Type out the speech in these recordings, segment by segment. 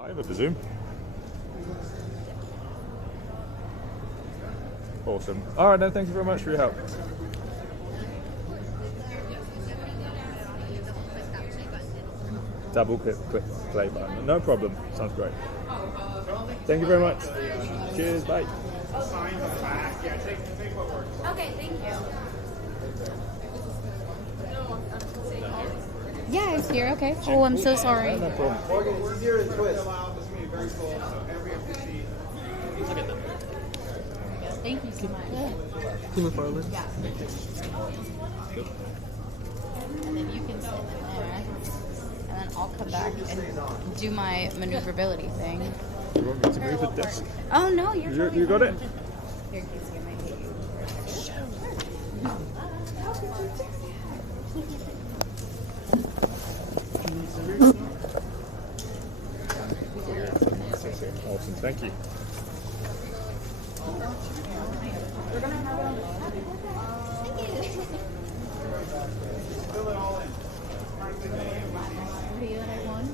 I have a Zoom. Awesome. All right, then. Thank you very much for your help. Double click play button. No problem. Sounds great. Thank you very much. Cheers. Bye. Okay, thank you. Yeah, it's here. Okay. Oh, I'm so sorry. No problem. We're here at Twitch. Thank you so much. Can you forward? Yeah. And then you can sit in there, and then I'll come back and do my maneuverability thing. You want me to move the desk? Oh no, You got it? Here, Casey, I might hit you. Awesome. Thank you. We're gonna have it on the video that I won.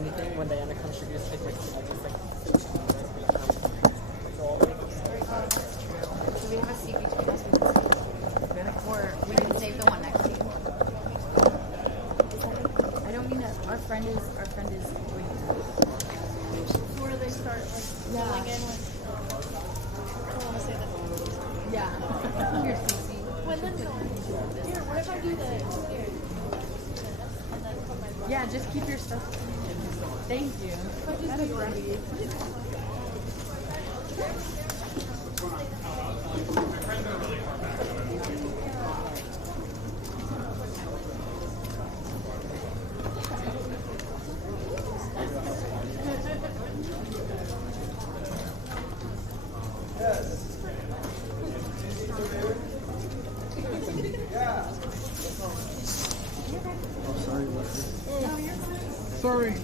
Anything when Diana comes, she just take my key. Do we have a seat between us? Or we can save the one next to you. I don't mean that. Our friend is doing Before they start filling in with, I don't want to say that. Yeah. Here's Casey. When then here, what if I do the here? And then put my Yeah, just keep your stuff. Thank you. That is ready. Sorry.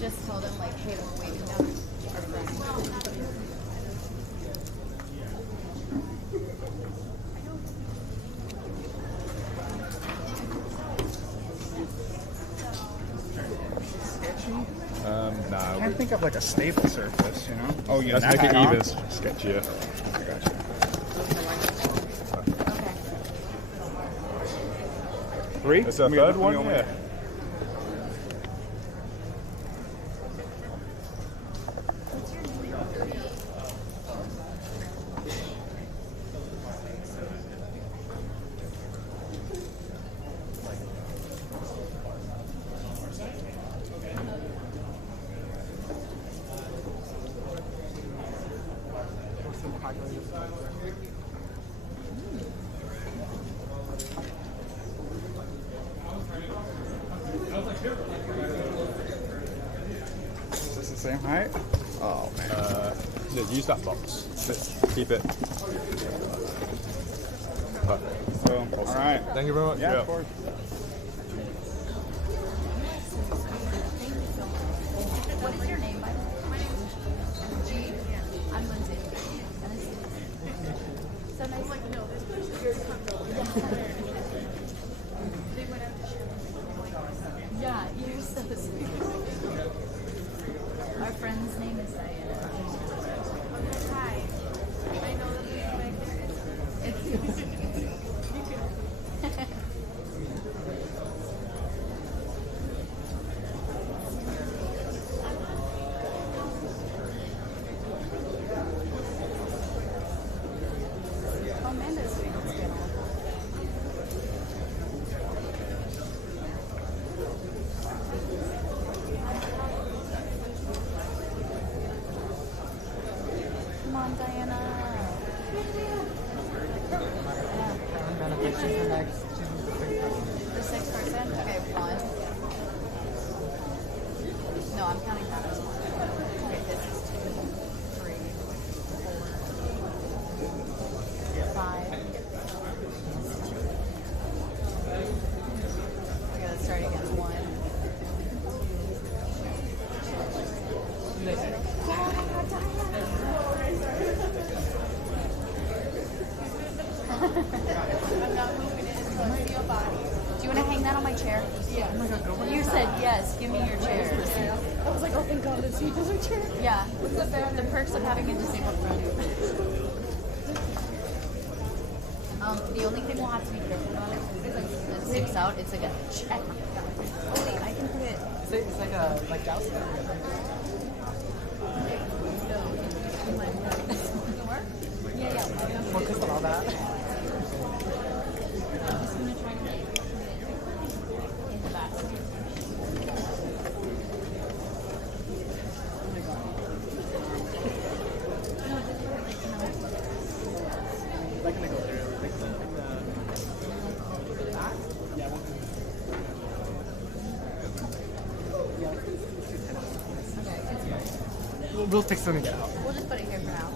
Just tell them like, hey, we're waiting down our friend. No. I can't think of like a stable surface, you know? Oh, yeah. Let's make it even sketchier. I got you. Okay. 3? It's a third one? Yeah. Is this the same height? Oh, man. Yeah, use that box. Keep it. Perfect. Boom. All right. Thank you very much. Yeah, of course. What is your name, by the way? My name is G. I'm Lindsay. So nice. Like, no, this person's very comfortable. They went out to share. Yeah, you're so sweet. Our friend's name is Diana. Hi. I know that this back there is. It's Amanda's doing this channel. Come on, Diana. She's the next. She's the 6-person? Okay, 1. No, I'm counting that as 1. Okay, this is 2, 3, 4, 5. Okay, let's start again. 1. I'm not moving it until I see your body. Do you want to hang that on my chair? Yeah. You said yes. Give me your chair. I was like, oh, thank God, this seat doesn't chair. Yeah. The perks of having a disabled friend. The only thing we'll have to be careful about is it sticks out. It's like a check. Oh wait, I can put it. It's like a joust. Yeah. Focus on all that. I'm just gonna try to put it in the back. Like gonna go through like something we'll fix it when we get out. We'll just put it here for now.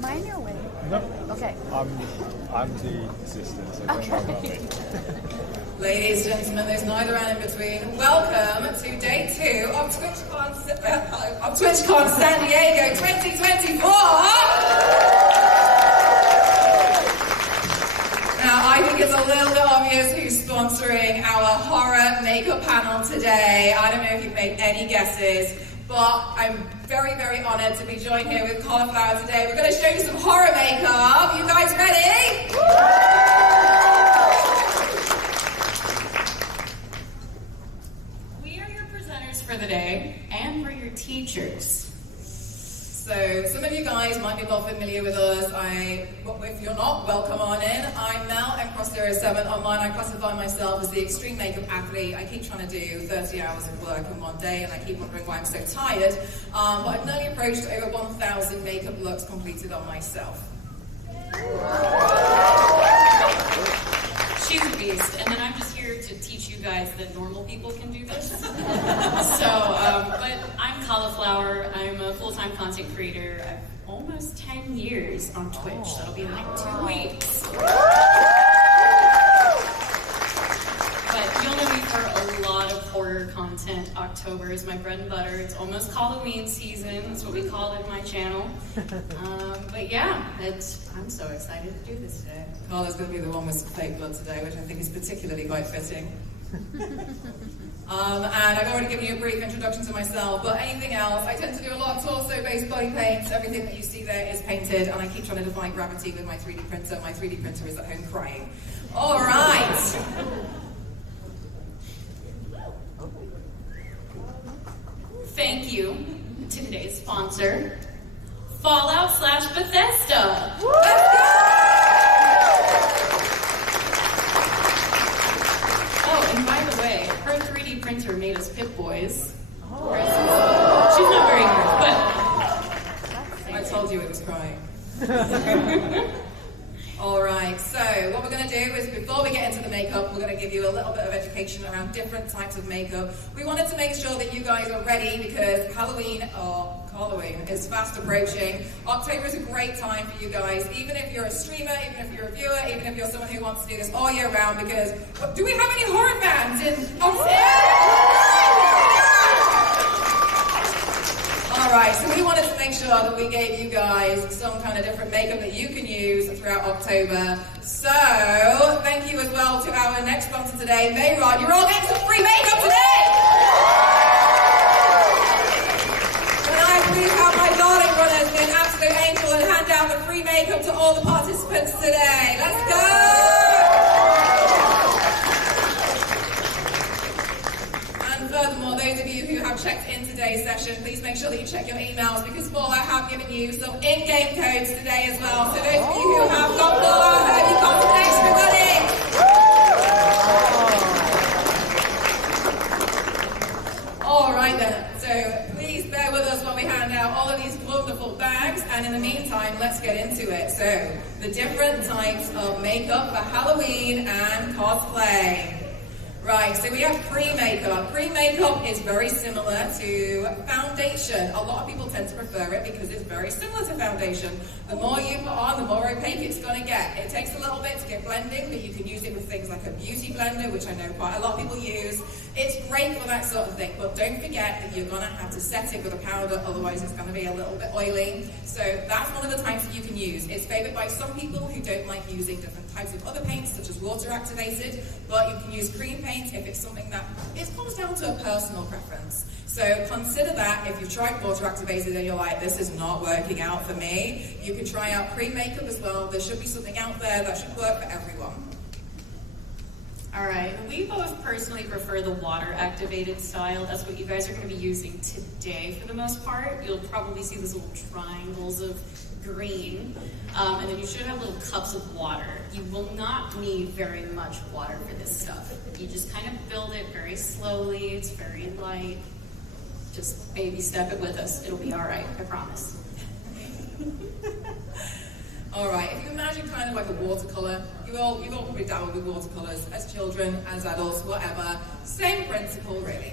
Mine or win? No, Okay. I'm the assistant, so don't worry about me. Ladies and gentlemen, there's neither and in between. Welcome to day 2 of TwitchCon San Diego 2024. Now, I think it's a little bit obvious who's sponsoring our horror makeup panel today. I don't know if you've made any guesses, but I'm very, very honored to be joined here with Cauliflower today. We're going to show you some horror makeup. You guys ready? We are your presenters for the day and for your teachers. So some of you guys might be well familiar with us. If you're not, welcome on in. I'm Mel, M Cross 07. Online, I classify myself as the extreme makeup athlete. I keep trying to do 30 hours of work in one day, and I keep wondering why I'm so tired. But I've nearly approached over 1,000 makeup looks completed on myself. She's a beast, and then I'm just here to teach you guys that normal people can do this. But I'm Cauliflower. I'm a full-time content creator. I've almost 10 years on Twitch. That'll be in like 2 weeks. But you'll know me for a lot of horror content. October is my bread and butter. It's almost Halloween season. That's what we call it in my channel. But yeah, I'm so excited to do this today. Carla's going to be the one with some fake blood today, which I think is particularly quite fitting. And I've already given you a brief introduction to myself, but anything else, I tend to do a lot of torso-based body paints. Everything that you see there is painted, and I keep trying to defy gravity with my 3D printer. My 3D printer is at home crying. All right. Thank you to today's sponsor, Fallout/Bethesda. Oh, and by the way, her 3D printer made us Pip-Boys. She's not very good, but I told you it was crying. All right, so what we're going to do is before we get into the makeup, we're going to give you a little bit of education around different types of makeup. We wanted to make sure that you guys are ready because Halloween is fast approaching. October is a great time for you guys, even if you're a streamer, even if you're a viewer, even if you're someone who wants to do this all year round, because do we have any horror fans in Alright, so we wanted to make sure that we gave you guys some kind of different makeup that you can use throughout October. So, thank you as well to our next sponsor today, Mayrod. You're all getting some free makeup today! Can I please have my darling runners be an absolute angel and hand out the free makeup to all the participants today? Let's go! Furthermore, those of you who have checked in today's session, please make sure that you check your emails because Fallout have given you some in-game codes today as well. So those of you who have got Fallout, have you got some extra money? All right then. So please bear with us while we hand out all of these wonderful bags. And in the meantime, let's get into it. So the different types of makeup for Halloween and cosplay. Right, so we have pre-makeup. Pre-makeup is very similar to foundation. A lot of people tend to prefer it because it's very similar to foundation. The more you put on, the more opaque it's going to get. It takes a little bit to get blending, but you can use it with things like a beauty blender, which I know quite a lot of people use. It's great for that sort of thing, but don't forget that you're going to have to set it with a powder, otherwise it's going to be a little bit oily. So that's one of the types that you can use. It's favoured by some people who don't like using different types of other paints, such as water activated, but you can use cream paint if it's something that it comes down to a personal preference. So consider that if you've tried water activated and you're like, this is not working out for me, you can try out cream makeup as well. There should be something out there that should work for everyone. all right, we both personally prefer the water activated style. That's what you guys are going to be using today for the most part. You'll probably see these little triangles of green, and then you should have little cups of water. You will not need very much water for this stuff. You just kind of build it very slowly. It's very light. Just baby step it with us. It'll be all right, I promise. All right, if you imagine kind of like a watercolor, you've all probably dabbled with watercolors as children, as adults, whatever. Same principle, really.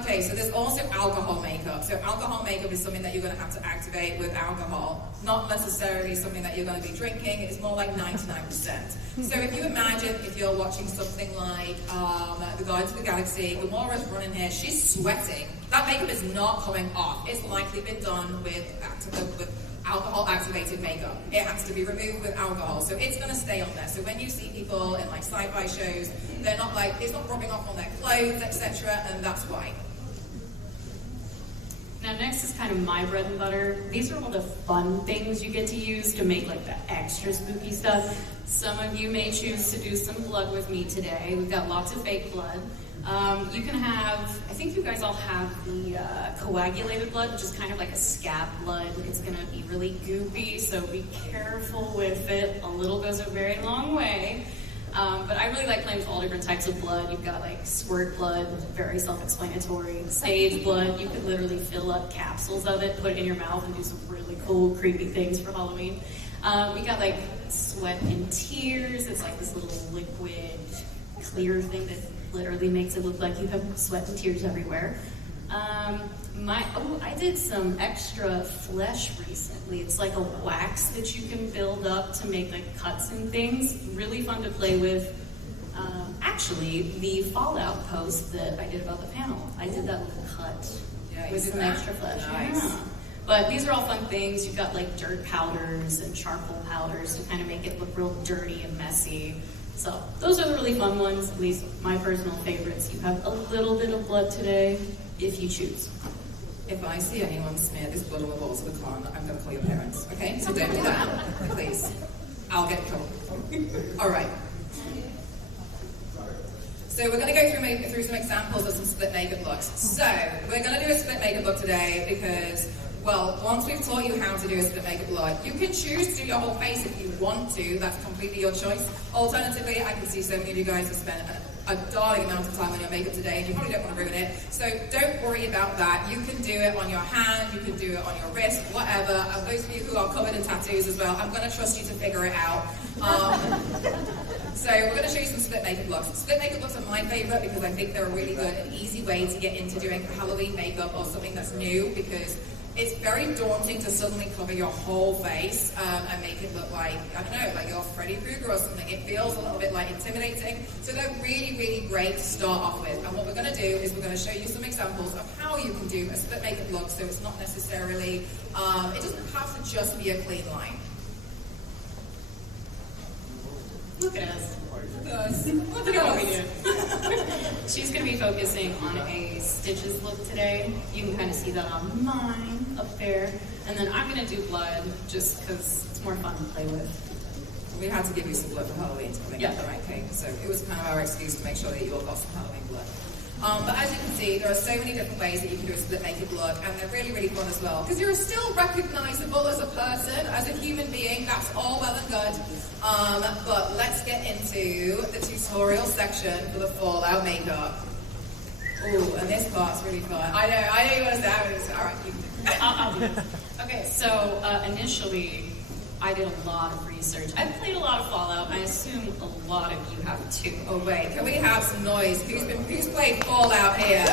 Okay, so there's also alcohol makeup. So alcohol makeup is something that you're going to have to activate with alcohol. Not necessarily something that you're going to be drinking. It's more like 99%. So if you imagine if you're watching something like The Guardians of the Galaxy, Gamora's running here, she's sweating. That makeup is not coming off. It's likely been done with alcohol-activated makeup. It has to be removed with alcohol, so it's going to stay on there. So when you see people in like sci-fi shows, they're not like, it's not rubbing off on their clothes, etc., and that's why. Now next is kind of my bread and butter. These are all the fun things you get to use to make like the extra spooky stuff. Some of you may choose to do some blood with me today. We've got lots of fake blood. You can have, I think you guys all have the coagulated blood, which is kind of like a scab blood. It's going to be really goopy, so be careful with it. A little goes a very long way. But I really like playing with all different types of blood. You've got like squirt blood, very self-explanatory. Sage blood, you could literally fill up capsules of it, put it in your mouth, and do some really cool, creepy things for Halloween. We got like sweat and tears. It's like this little liquid, clear thing that literally makes it look like you have sweat and tears everywhere. I did some extra flesh recently. It's like a wax that you can build up to make like cuts and things. Really fun to play with. Actually, the Fallout post that I did about the panel, I did that little cut with some extra flesh. Nice. Yeah. But these are all fun things. You've got like dirt powders and charcoal powders to kind of make it look real dirty and messy. So those are the really fun ones, at least my personal favorites. You have a little bit of blood today, if you choose. If I see anyone smear this blood on the walls of the con, I'm going to call your parents, okay? So don't do that, please. I'll get in trouble. All right. So we're going to go through some examples of some split makeup looks. So we're going to do a split makeup look today because, well, once we've taught you how to do a split makeup look, you can choose to do your whole face if you want to. That's completely your choice. Alternatively, I can see so many of you guys have spent a darling amount of time on your makeup today, and you probably don't want to ruin it. So don't worry about that. You can do it on your hand, you can do it on your wrist, whatever. And those of you who are covered in tattoos as well, I'm going to trust you to figure it out. So we're going to show you some split makeup looks. Split makeup looks are my favorite because I think they're a really good and easy way to get into doing Halloween makeup or something that's new, because it's very daunting to suddenly cover your whole face and make it look like, I don't know, like you're Freddy Krueger or something. It feels a little bit like intimidating. So they're really, really great to start off with. And what we're going to do is we're going to show you some examples of how you can do a split makeup look, so it's not necessarily, it doesn't have to just be a clean line. Look at us. Look at what we do. She's going to be focusing on a stitches look today. You can kind of see that on mine up there. And then I'm going to do blood just because it's more fun to play with. We had to give you some blood for Halloween to make up the right cake, so it was kind of our excuse to make sure that you all got some Halloween blood. But as you can see, there are so many different ways that you can do a split makeup look, and they're really, really fun as well. Because you're still recognizable as a person, as a human being, that's all well and good. But let's get into the tutorial section for the Fallout makeup. Ooh, and this part's really fun. I know you want to say it. All right, you can do it. I'll do it. Okay, so initially, I did a lot of research. I've played a lot of Fallout. I assume a lot of you have too. Oh wait, can we have some noise? Who's played Fallout here?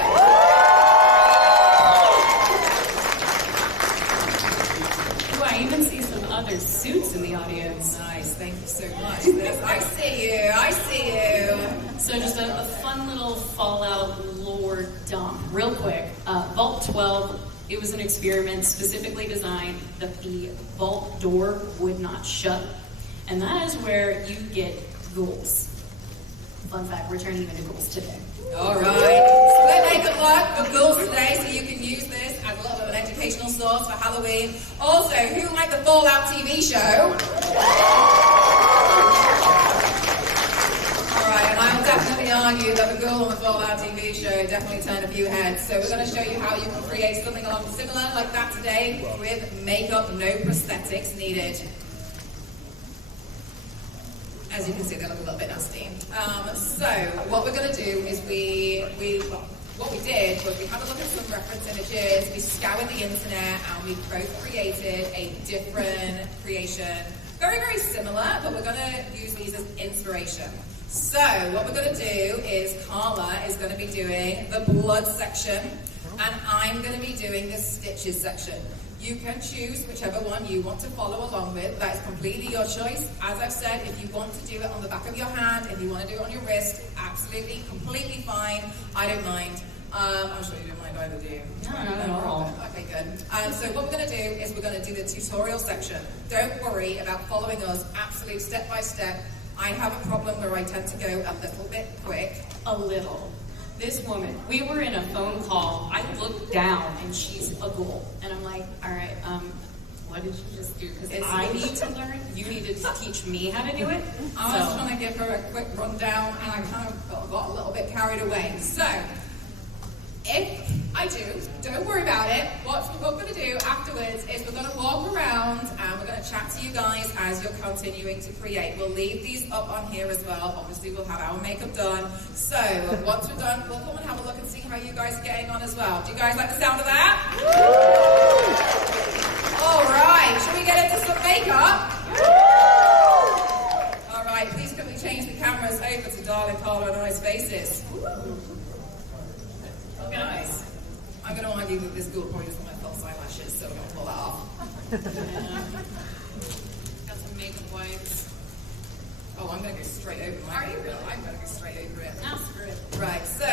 Ooh, I even see some other suits in the audience. Nice, thank you so much. I see you. So just a fun little Fallout lore dump. Real quick, Vault 12, it was an experiment specifically designed that the vault door would not shut. And that is where you get ghouls. Fun fact, we're turning into ghouls today. Alright, split makeup look for ghouls today, so you can use this as a little bit of an educational source for Halloween. Also, who liked the Fallout TV show? Alright, and I will definitely argue that the ghoul on the Fallout TV show definitely turned a few heads. So we're going to show you how you can create something along similar like that today with makeup, no prosthetics needed. As you can see, they look a little bit nasty. So what we're going to do is what we did was we had a look at some reference images, we scoured the internet, and we both created a different creation. Very, very similar, but we're going to use these as inspiration. So what we're going to do is Carla is going to be doing the blood section, and I'm going to be doing the stitches section. You can choose whichever one you want to follow along with. That's completely your choice. As I've said, if you want to do it on the back of your hand, if you want to do it on your wrist, absolutely, completely fine. I don't mind. I'm sure you don't mind either, do you? No. Okay, good. So what we're going to do is we're going to do the tutorial section. Don't worry about following us absolute step by step. I have a problem where I tend to go a little bit quick. A little. This woman, we were in a phone call. I looked down and she's a ghoul. And I'm like, all right, what did you just do? Because I need to learn. You need to teach me how to do it. I was trying to give her a quick rundown and I kind of got a little bit carried away. So, if I do, don't worry about it. What we're going to do afterwards is we're going to walk around and we're going to chat to you guys as you're continuing to create. We'll leave these up on here as well. Obviously, we'll have our makeup done. So, once we're done, we'll come and have a look and see how you guys are getting on as well. Do you guys like the sound of that? All right, shall we get into some makeup? All right, please can we change the cameras over to darling Carla and I's faces? Guys, I'm going to argue that this girl probably doesn't wear false eyelashes, so we're going to pull that off. Got some makeup wipes. Oh, I'm going to go straight over my makeup. I'm going to go straight over it. No, screw it. Right, so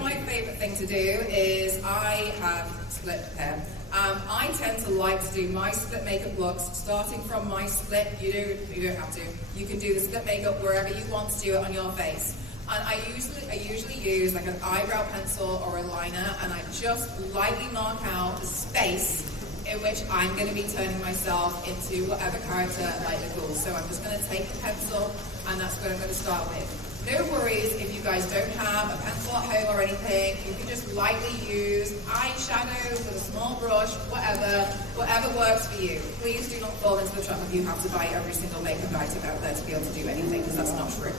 my favourite thing to do is I have split hair. I tend to like to do my split makeup looks starting from my split. You don't have to. You can do the split makeup wherever you want to do it on your face. And I usually use like an eyebrow pencil or a liner, and I just lightly mark out the space in which I'm going to be turning myself into whatever character like the ghoul. So I'm just going to take the pencil, and that's what I'm going to start with. No worries if you guys don't have a pencil at home or anything. You can just lightly use eyeshadow with a small brush, whatever works for you. Please do not fall into the trap of you have to buy every single makeup item out there to be able to do anything, because that's not true.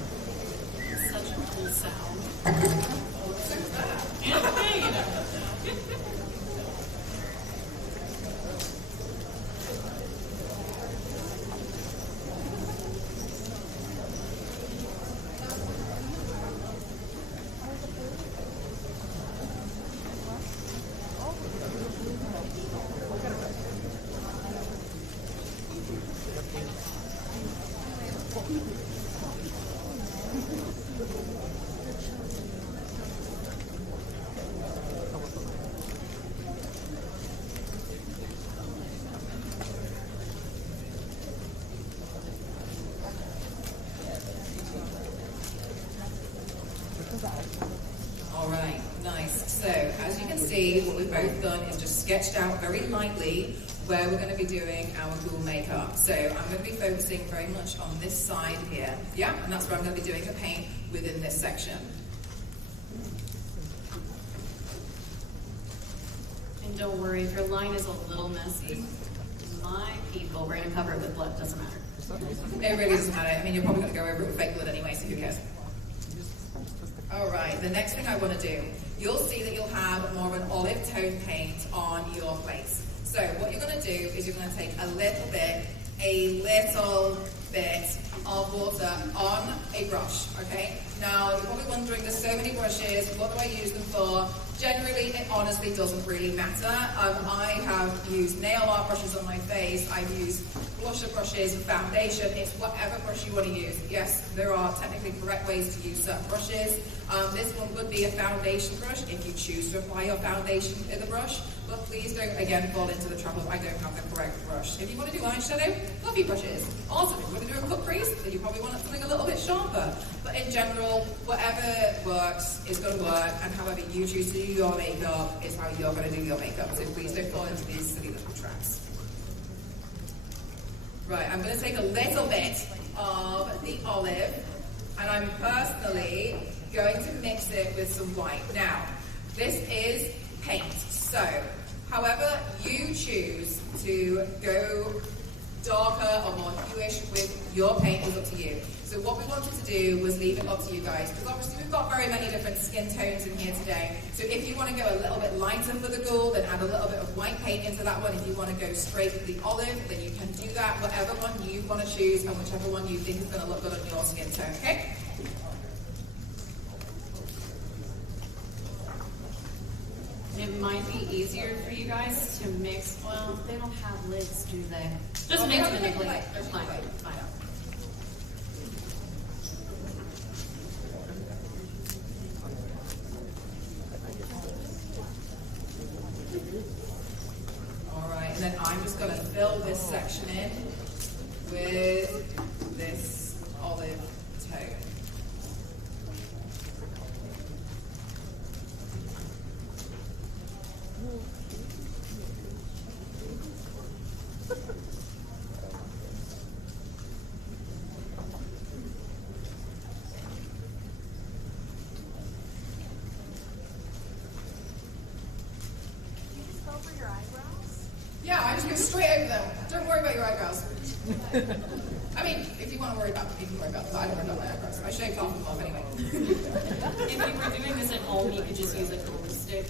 Such a cool sound. What's that? Alright, nice. So, as you can see, what we've both done is just sketched out very lightly where we're going to be doing our ghoul makeup. So, I'm going to be focusing very much on this side here. Yeah, and that's where I'm going to be doing the paint within this section. And don't worry, if your line is a little messy, my people, we're going to cover it with blood, doesn't matter. It really doesn't matter. I mean, you're probably going to go over it with fake blood anyway, so who cares? Alright, the next thing I want to do, you'll see that you'll have more of an olive tone paint on your face. So what you're going to do is you're going to take a little bit of water on a brush, okay? Now, you're probably wondering, there's so many brushes, what do I use them for? Generally, it honestly doesn't really matter. I have used nail art brushes on my face, I've used blusher brushes, foundation, it's whatever brush you want to use. Yes, there are technically correct ways to use certain brushes. This one would be a foundation brush if you choose to apply your foundation with a brush, but please don't, again, fall into the trap of I don't have the correct brush. If you want to do eyeshadow, fluffy brushes. Awesome. If you want to do a cut crease, then you probably want something a little bit sharper. But in general, whatever works is going to work, and however you choose to do your makeup is how you're going to do your makeup. So please don't fall into these silly little traps. Right, I'm going to take a little bit of the olive, and I'm personally going to mix it with some white. Now, this is paint, so however you choose to go darker or more hueish with your paint is up to you. So what we wanted to do was leave it up to you guys, because obviously we've got very many different skin tones in here today. So if you want to go a little bit lighter for the ghoul, then add a little bit of white paint into that one. If you want to go straight with the olive, then you can do that, whatever one you want to choose and whichever one you think is going to look good on your skin tone, okay? It might be easier for you guys to mix. Well, they don't have lids, do they? Just mix them in the plate. They're fine. Fine. All right, and then I'm just going to fill this section in with this olive tone. I mean, if you want to worry about them, you can worry about them. I don't worry about my eyebrows. I shaved off them off anyway. If you were doing this at home, you could just use a glue stick.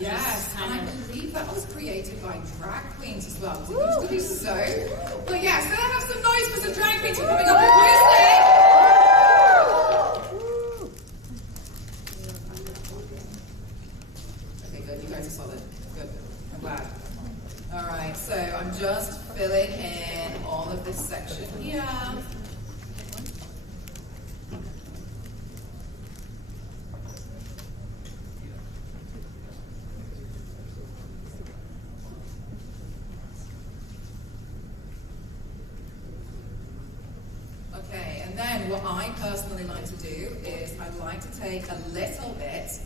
Yes, and I believe that was created by drag queens as well. So it's going to be so. But yes, so have some noise for some drag queens who are coming up with music. Okay, good. You guys are solid. Good. I'm glad. All right, so I'm just filling in all of this section here. Okay, and then what I personally like to do is I like to take a little bit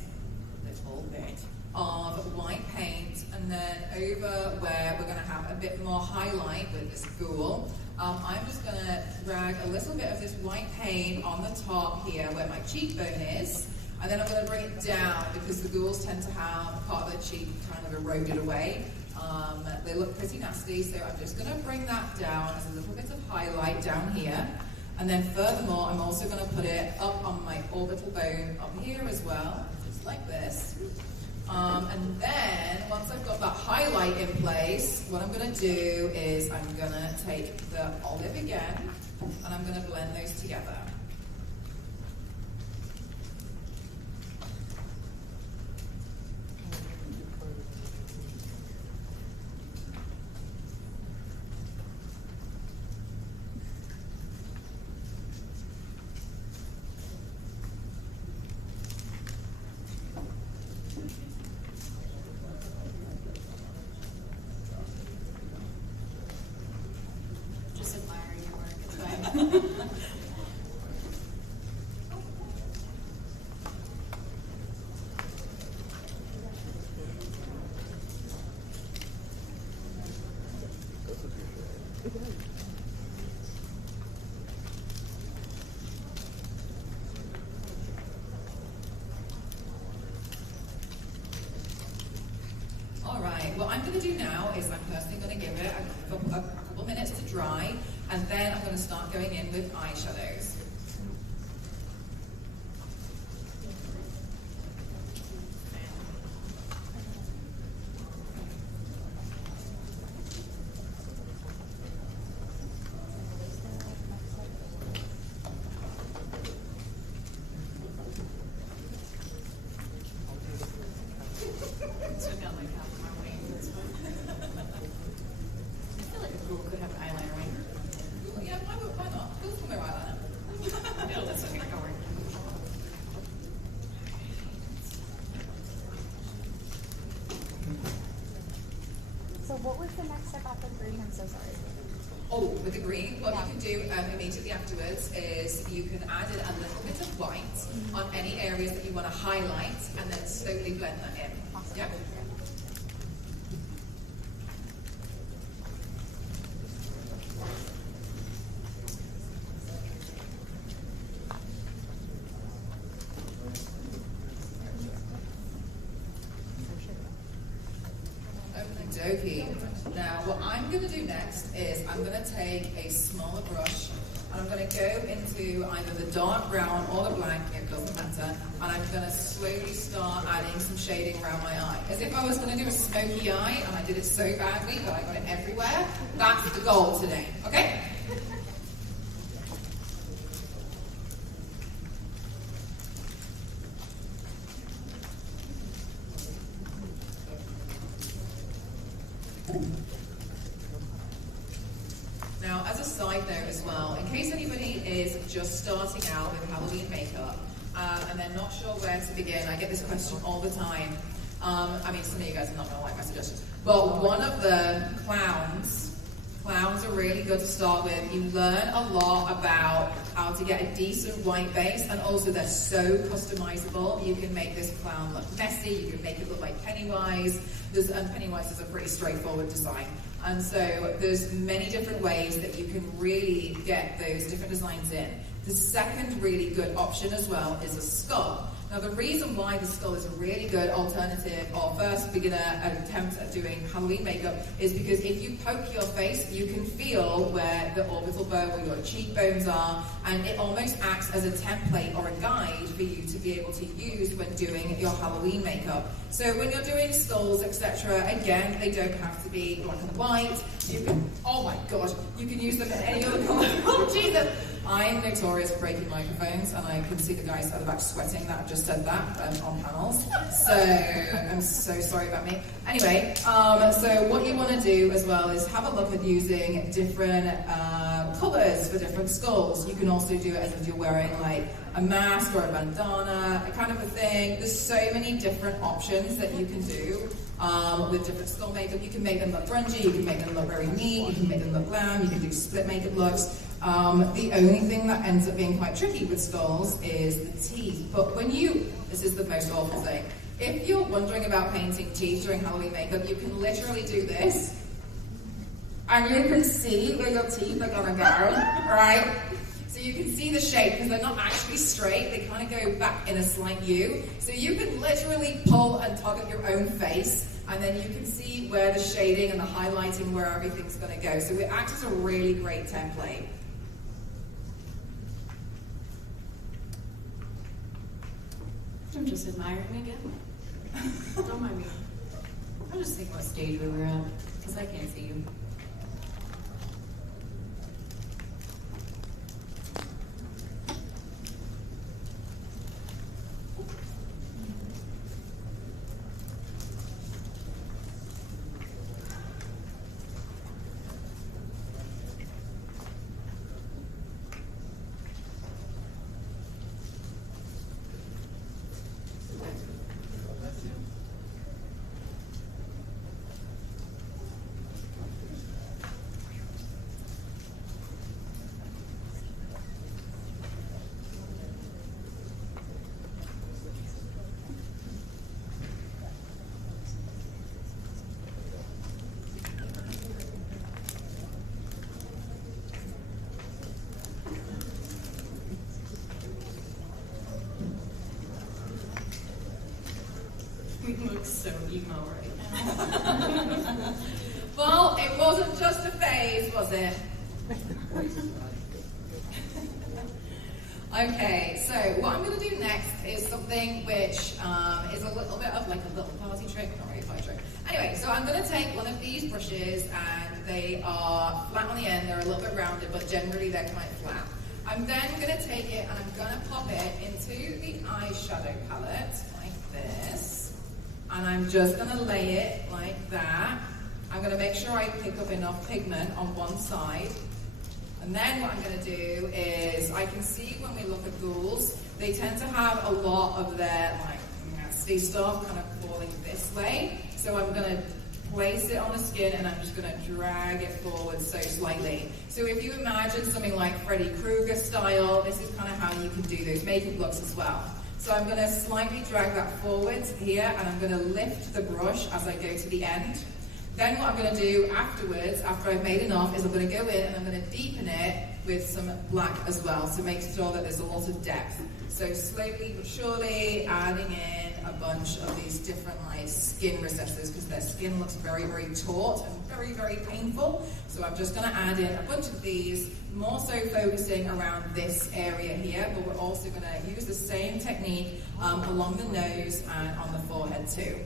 of white paint, and then over where we're going to have a bit more highlight with this ghoul, I'm just going to drag a little bit of this white paint on the top here where my cheekbone is, and then I'm going to bring it down because the ghouls tend to have part of their cheek kind of eroded away. They look pretty nasty, so I'm just going to bring that down as a little bit of highlight down here. And then furthermore, I'm also going to put it up on my orbital bone up here as well, just like this. And then, once I've got that highlight in place, what I'm going to do is I'm going to take the olive again, and I'm going to blend those together. Just admiring your work. It's fine. All right, what I'm going to do now is I'm personally going to give it a couple minutes to dry, and then I'm going to start going in with eyeshadows. Took out like half of my weight. That's fine. I feel like a ghoul could have an eyeliner, right? Yeah, why not? Who's from their eyeliner? No, that's okay. Don't worry. So what was the next step after green? I'm so sorry. Oh, with the green, what you can do immediately afterwards is you can add in a little bit of white on any areas that you want to highlight, and then slowly blend that in. Awesome. Yeah. Okey-dokey. Now, what I'm going to do next is I'm going to take a smaller brush, and I'm going to go into either the dark brown or the black, it doesn't matter, and I'm going to slowly start adding some shading around my eye. As if I was going to do a smoky eye, and I did it so badly that I got it everywhere. That's the goal today, okay? Now, as a side note as well, in case anybody is just starting out with Halloween makeup and they're not sure where to begin, I get this question all the time. I mean, some of you guys are not going to like my suggestions, but one of the clowns are really good to start with. You learn a lot about how to get a decent white base, and also they're so customizable. You can make this clown look messy, you can make it look like Pennywise, and Pennywise is a pretty straightforward design. And so there's many different ways that you can really get those different designs in. The second really good option as well is a skull. Now the reason why the skull is a really good alternative or first beginner attempt at doing Halloween makeup is because if you poke your face, you can feel where the orbital bone or your cheekbones are, and it almost acts as a template or a guide for you to be able to use when doing your Halloween makeup. So when you're doing skulls, etc., again, they don't have to be black and white. You can, oh my god, you can use them in any other color. Oh Jesus! I am notorious for breaking microphones, and I can see the guys at the back sweating that I've just said that on panels. So I'm so sorry about me. Anyway, so what you want to do as well is have a look at using different colours for different skulls. You can also do it as if you're wearing like a mask or a bandana, a kind of a thing. There's so many different options that you can do with different skull makeup. You can make them look grungy, you can make them look very neat, you can make them look glam, you can do split makeup looks. The only thing that ends up being quite tricky with skulls is the teeth. But when this is the most awful thing, if you're wondering about painting teeth during Halloween makeup, you can literally do this. And you can see where your teeth are gonna go, right? So you can see the shape, because they're not actually straight, they kind of go back in a slight U. So you can literally pull and tug at your own face, and then you can see where the shading and the highlighting, where everything's gonna go. So it acts as a really great template. I'm just admiring again. Don't mind me. I'm just thinking what stage we were at, because I can't see you. We look so emo right now. Well, it wasn't just a phase, was it? Okay, so what I'm going to do next is something which is a little bit of like a little party trick, not really a party trick. Anyway, so I'm going to take one of these brushes, and they are flat on the end, they're a little bit rounded, but generally they're quite flat. I'm then going to take it and I'm going to pop it into the eyeshadow palette, like this. And I'm just going to lay it like that. I'm going to make sure I pick up enough pigment on one side. And then what I'm going to do is, I can see when we look at ghouls, they tend to have a lot of their like nasty stuff kind of falling this way. So I'm going to place it on the skin and I'm just going to drag it forward so slightly. So if you imagine something like Freddy Krueger style, this is kind of how you can do those makeup looks as well. So I'm going to slightly drag that forwards here, and I'm going to lift the brush as I go to the end. Then what I'm going to do afterwards, after I've made enough, is I'm going to go in and I'm going to deepen it with some black as well, to make sure that there's a lot of depth. So slowly but surely adding in a bunch of these different like skin recesses, because their skin looks very, very taut and very, very painful. So I'm just going to add in a bunch of these, more so focusing around this area here, but we're also going to use the same technique along the nose and on the forehead too.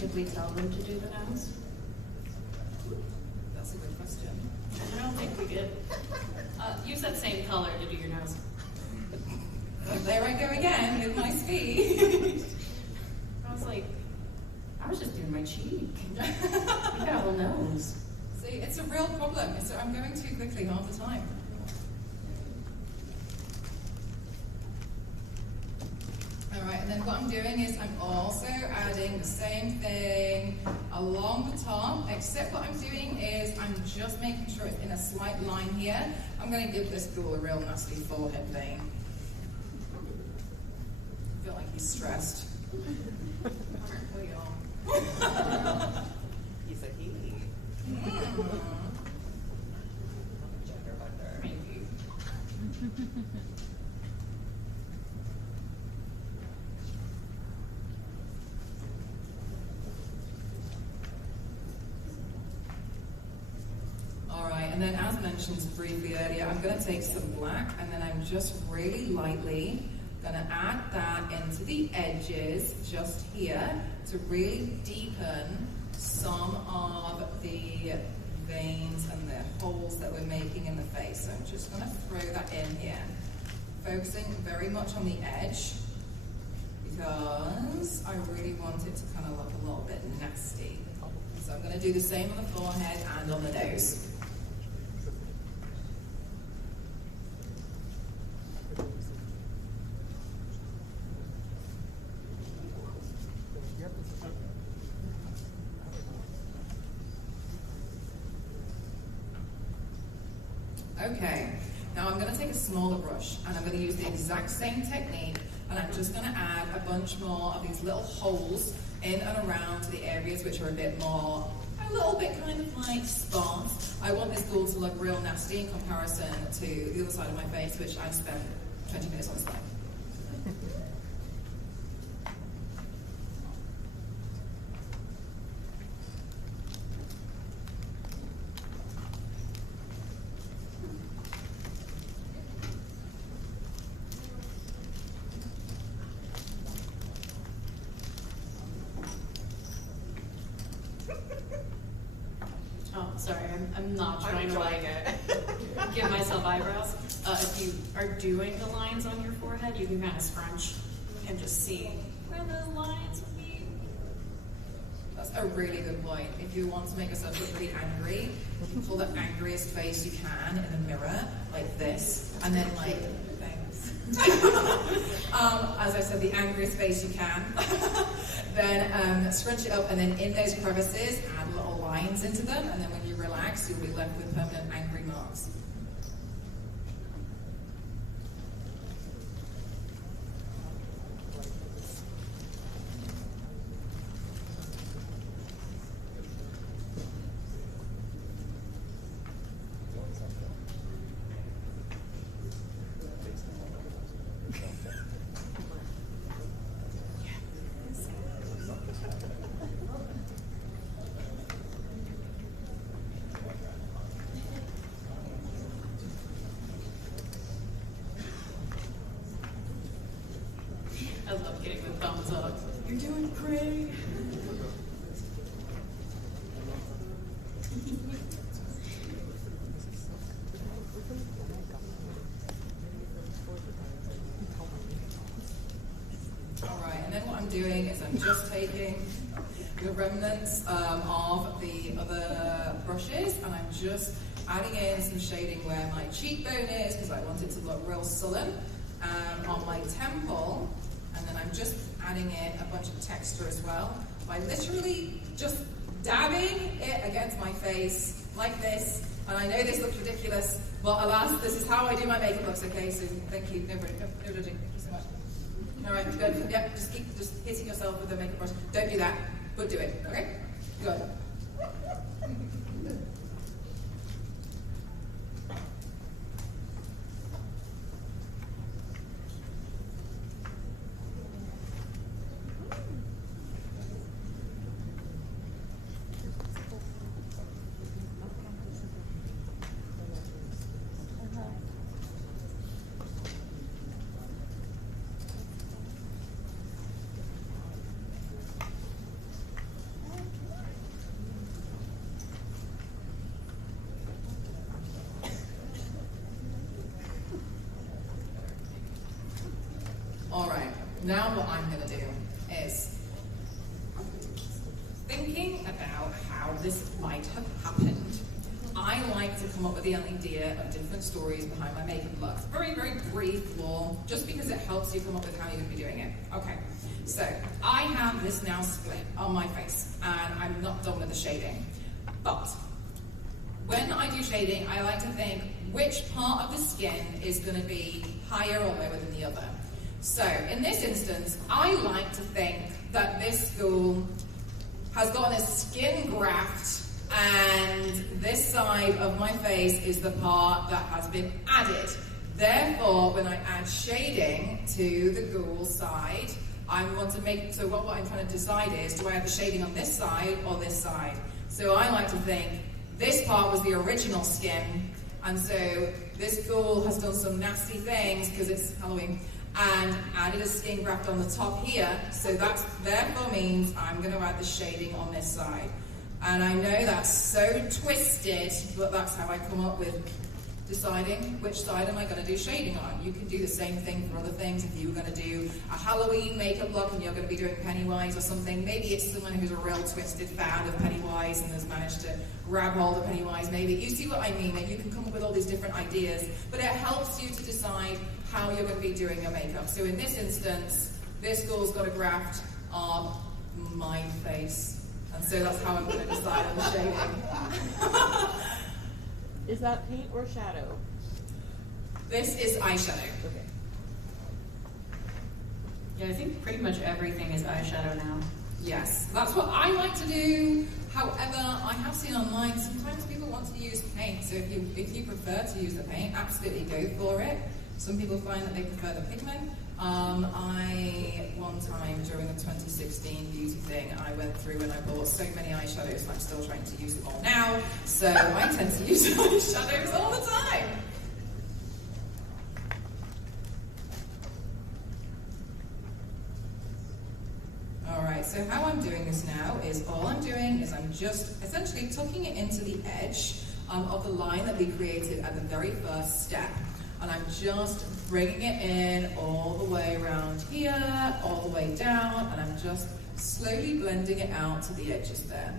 Did we tell them to do the nose? That's a good question. I don't think we did. Use that same color to do your nose. There I go again with my speed. I was like, I was just doing my cheek. You got a whole nose. See, it's a real problem. I'm going too quickly half the time. Alright, and then what I'm doing is I'm also adding the same thing along the top, except what I'm doing is I'm just making sure it's in a slight line here. I'm going to give this girl a real nasty forehead vein. I feel like he's stressed. Aren't we all? He's a he. Maybe. Alright, and then as mentioned briefly earlier, I'm going to take some black and then I'm just really lightly going to add that into the edges just here to really deepen some of the veins and the holes that we're making in the face. So I'm just going to throw that in here, focusing very much on the edge because I really want it to kind of look a little bit nasty. So I'm going to do the same on the forehead and on the nose. Okay, now I'm going to take a smaller brush and I'm going to use the exact same technique and I'm just going to add a bunch more of these little holes in and around the areas which are a little bit kind of like sparse. I want this ghoul to look real nasty in comparison to the other side of my face, which I spent 20 minutes on this side. Oh, sorry, I'm not trying to like give myself eyebrows. If you are doing the lines on your forehead, you can kind of scrunch and just see where those lines would be. That's a really good point. If you want to make yourself look really angry, you can pull the angriest face you can in the mirror, like this, and then like, thanks. As I said, the angriest face you can. Then scrunch it up, and then in those crevices, add little lines into them, and then when you relax, you'll be left with permanent angry marks. I love getting the thumbs up. You're doing great. Alright, and then what I'm doing is I'm just taking the remnants of the other brushes and I'm just adding in some shading where my cheekbone is because I want it to look real sullen, on my temple, and then I'm just adding in a bunch of texture as well by literally just dabbing it against my face like this. And I know this looks ridiculous, but alas, this is how I do my makeup looks, okay? So thank you, no judging, thank you so much. Alright, good, yep, just keep hitting yourself with the makeup brush. Don't do that, but do it, okay? Good. Now what I'm going to do is thinking about how this might have happened. I like to come up with the idea of different stories behind my makeup looks. Very, very brief law, just because it helps you come up with how you're going to be doing it. Okay, so I have this now split on my face, and I'm not done with the shading. But when I do shading, I like to think which part of the skin is going to be higher or lower than the other. So in this instance, I like to think that this school has gotten a skin graft, and this side of my face is the part that has been added. Therefore, when I add shading to the ghoul side, I want to make, so what I'm trying to decide is, do I have the shading on this side or this side? So I like to think this part was the original skin, and so this ghoul has done some nasty things because it's Halloween, and added a skin graft on the top here, so that therefore means I'm going to add the shading on this side. And I know that's so twisted, but that's how I come up with deciding which side am I going to do shading on. You can do the same thing for other things. If you were going to do a Halloween makeup look and you're going to be doing Pennywise or something, maybe it's someone who's a real twisted fan of Pennywise and has managed to grab hold of Pennywise. Maybe you see what I mean, that you can come up with all these different ideas, but it helps you to decide how you're going to be doing your makeup. So in this instance, this girl's got a graft on my face. And so that's how I'm going to decide on the shading. Is that paint or shadow? This is eyeshadow. Okay. Yeah, I think pretty much everything is eyeshadow now. Yes, that's what I like to do. However, I have seen online sometimes people want to use paint. So if you prefer to use the paint, absolutely go for it. Some people find that they prefer the pigment. One time during the 2016 beauty thing, I went through and I bought so many eyeshadows and I'm still trying to use them all now. So I tend to use eyeshadows all the time. Alright, so how I'm doing this now is all I'm doing is I'm just essentially tucking it into the edge of the line that we created at the very first step. And I'm just bringing it in all the way around here, all the way down, and I'm just slowly blending it out to the edges there.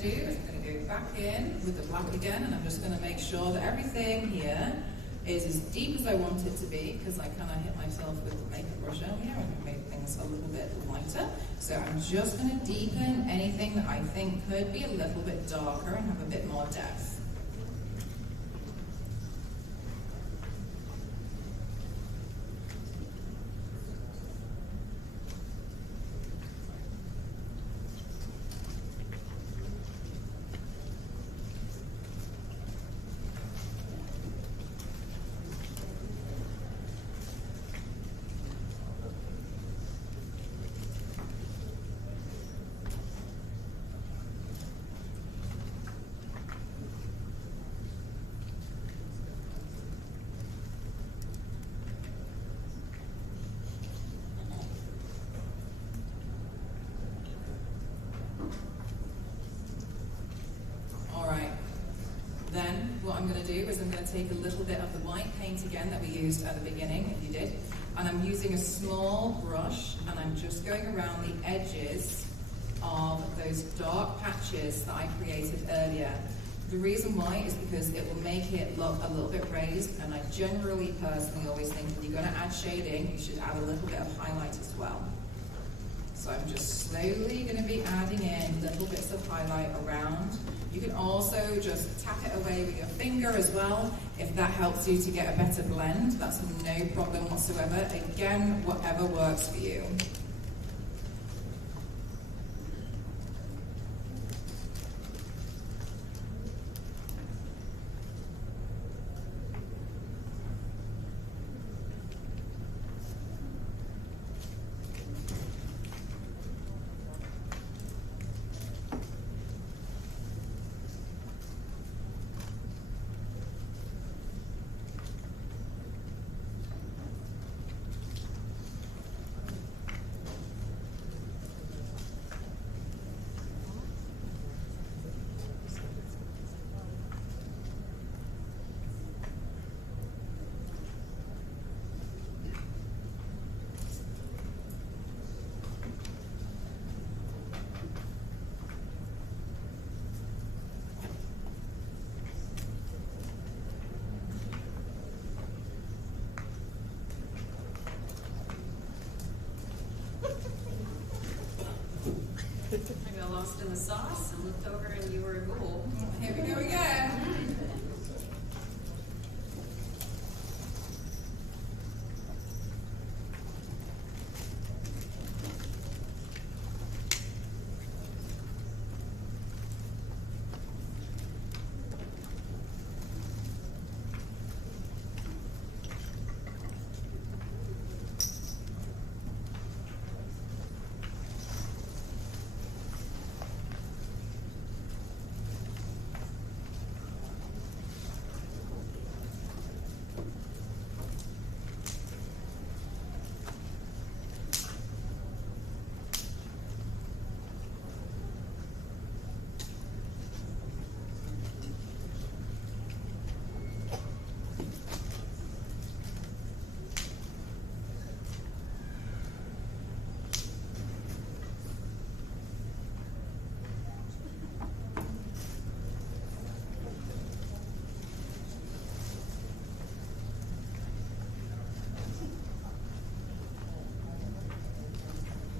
Do is I'm going to go back in with the black again, and I'm just going to make sure that everything here is as deep as I want it to be, because I kind of hit myself with the makeup brush earlier and made things a little bit lighter. So I'm just going to deepen anything that I think could be a little bit darker and have a bit more depth. What I'm going to do is I'm going to take a little bit of the white paint again that we used at the beginning, if you did, and I'm using a small brush and I'm just going around the edges of those dark patches that I created earlier. The reason why is because it will make it look a little bit raised, and I generally, personally, always think when you're going to add shading, you should add a little bit of highlight as well. So I'm just slowly going to be adding in little bits of highlight around. You can also just tap it away with your finger as well, if that helps you to get a better blend. That's no problem whatsoever. Again, whatever works for you. I got lost in the sauce and looked over and you were a ghoul. Here we go again.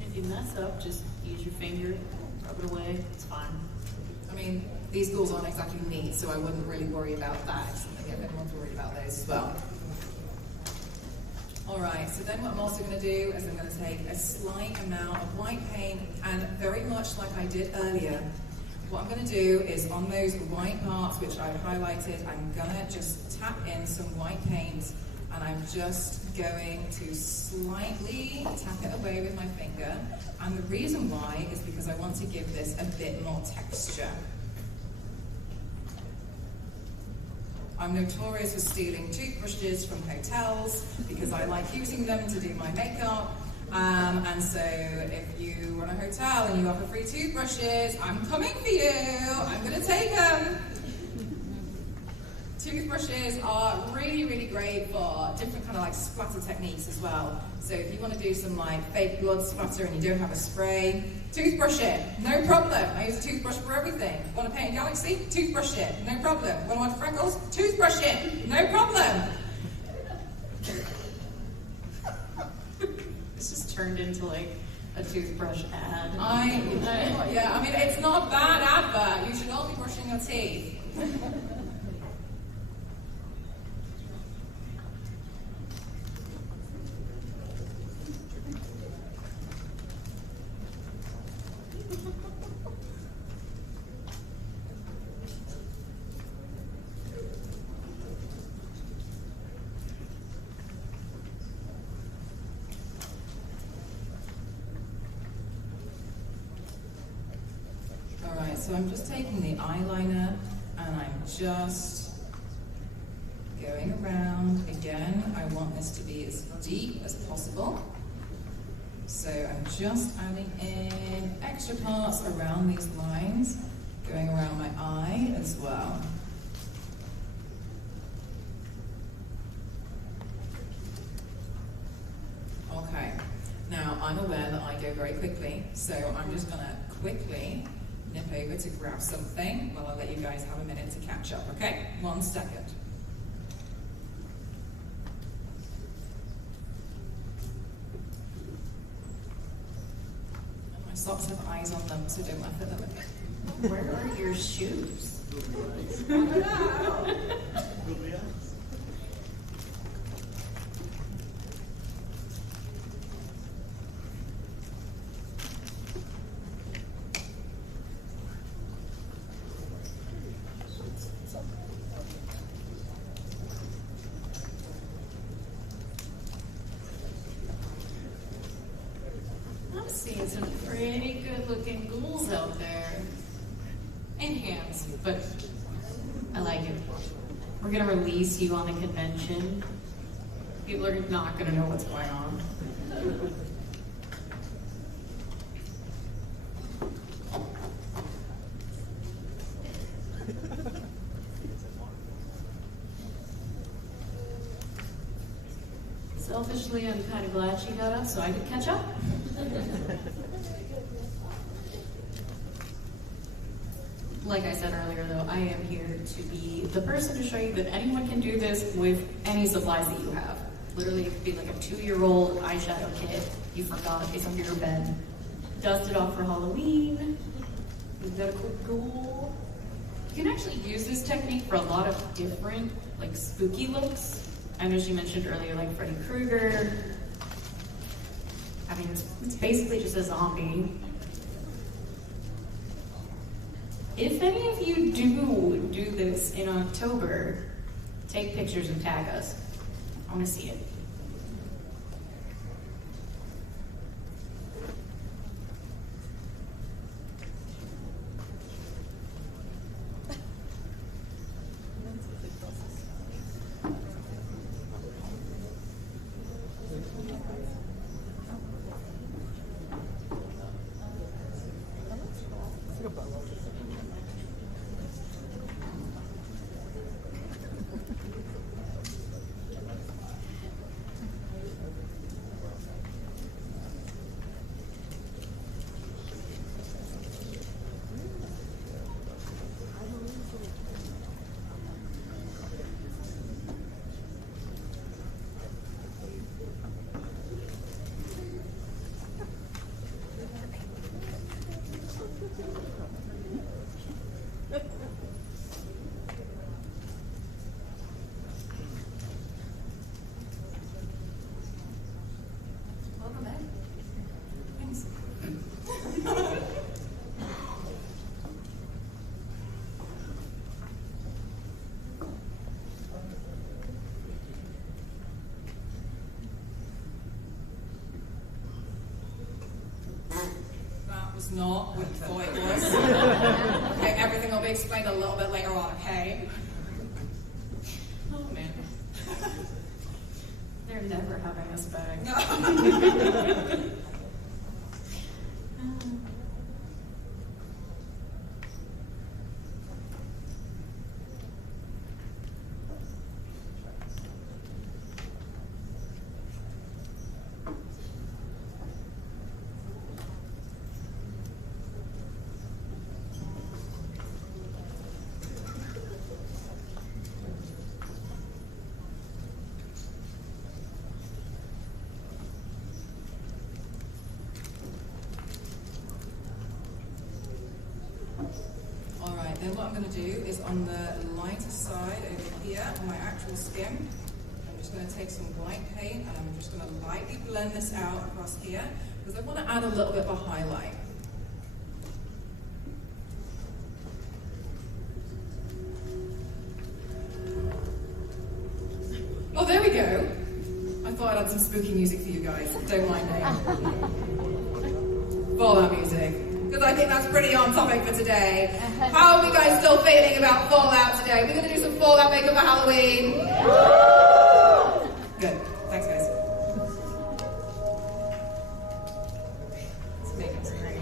If you mess up, just use your finger, rub it away, it's fine. I mean, these ghouls aren't exactly neat, so I wouldn't really worry about that. If anyone's worried about those as well. Alright, so then what I'm also going to do is I'm going to take a slight amount of white paint, and very much like I did earlier, what I'm going to do is on those white parts which I've highlighted, I'm going to just tap in some white paint, and I'm just going to slightly tap it away with my finger. And the reason why is because I want to give this a bit more texture. I'm notorious for stealing toothbrushes from hotels because I like using them to do my makeup. And so if you run a hotel and you offer free toothbrushes, I'm coming for you. I'm going to take them. Toothbrushes are really, really great for different kind of like splatter techniques as well. So if you want to do some like fake blood splatter and you don't have a spray, toothbrush it, no problem. I use a toothbrush for everything. Want to paint a galaxy? Toothbrush it, no problem. Want to want freckles? Toothbrush it, no problem. This just turned into like a toothbrush ad. Yeah, I mean, it's not a bad advert. You should all be brushing your teeth. So I'm just taking the eyeliner and I'm just going around. Again, I want this to be as deep as possible. So I'm just adding in extra parts around these lines, going around my eye as well. Okay, now I'm aware that I go very quickly, so I'm just going to quickly nip over to grab something while I let you guys have a minute to catch up, okay? 1 second. My socks have eyes on them, so don't laugh at them. Where are your shoes? I'm seeing some pretty good-looking ghouls out there. And hands, but I like it. We're gonna release you on the convention. People are not gonna know what's going on. Selfishly, I'm kind of glad she got up so I could catch up. Like I said earlier, though, I am here to be the person to show you that anyone can do this with any supplies that you have. Literally, it could be like a 2-year-old eyeshadow kit you forgot is under your bed. Dust it off for Halloween. You've got a cool ghoul. You can actually use this technique for a lot of different, like, spooky looks. I know she mentioned earlier, like Freddy Krueger. I mean, it's basically just a zombie. If any of you do this in October, take pictures and tag us. I want to see it. Welcome back. Thanks. That was not what you thought it was. Okay, everything will be explained a little bit later on, okay? Oh man. They're never having us back. No. Then what I'm going to do is on the lighter side over here on my actual skin, I'm just going to take some white paint and I'm just going to lightly blend this out across here because I want to add a little bit of a highlight. Oh, there we go. I thought I'd add some spooky music for you guys. Don't mind me. Fallout music. Because I think that's pretty on topic for today. How are we guys still feeling about Fallout today? We're going to do some Fallout makeup for Halloween. Good. Thanks, guys. This makeup's great.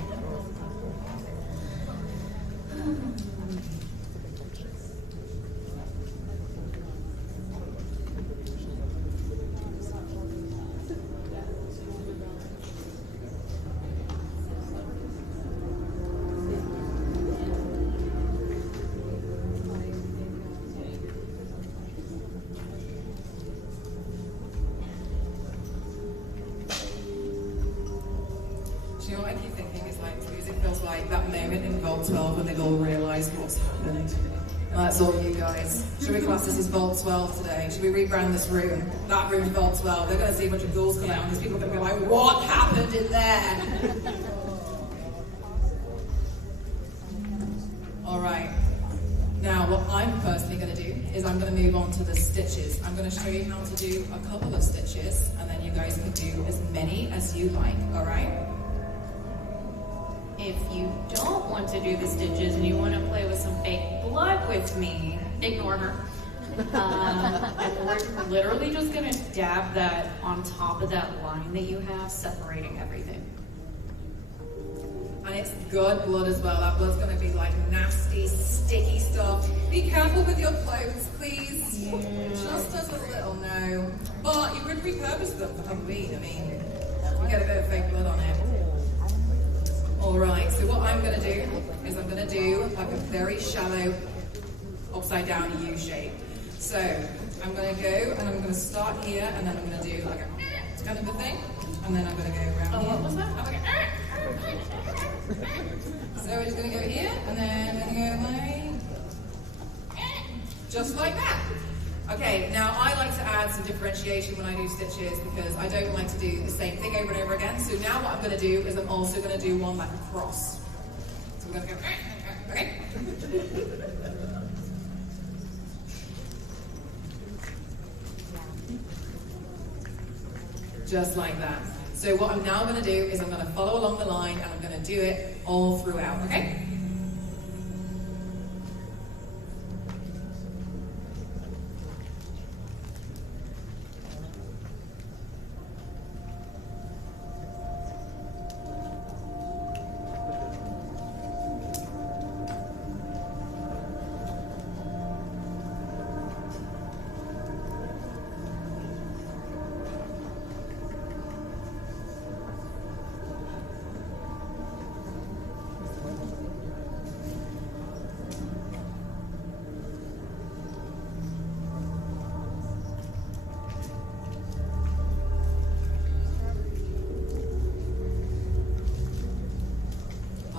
like that moment in Vault 12 when they've all realised what's happened. And that's all you guys. Should we class this as Vault 12 today? Should we rebrand this room? That room's Vault 12. They're going to see a bunch of ghouls come out because people are going to be like, what happened in there? Alright. Now what I'm personally going to do is I'm going to move on to the stitches. I'm going to show you how to do a couple of stitches and then you guys can do as many as you like, alright? If you don't want to do the stitches and you want to play with some fake blood with me, ignore her. And we're literally just going to dab that on top of that line that you have, separating everything. And it's good blood as well. That blood's going to be like nasty, sticky stuff. Be careful with your clothes, please. Just as a little no. But you could repurpose them for Halloween. I mean, you get a bit of fake blood on it. Alright, so what I'm going to do is I'm going to do like a very shallow upside down U shape. So I'm going to go and I'm going to start here and then I'm going to do like a kind of a thing. And then I'm going to go around here. What was that? So we're just going to go here and then I'm going to go like, just like that. Okay, now I like to add some differentiation when I do stitches because I don't like to do the same thing over and over again. So now what I'm going to do is I'm also going to do one like a cross. So we're going to go, okay? Just like that. So what I'm now going to do is I'm going to follow along the line and I'm going to do it all throughout, okay?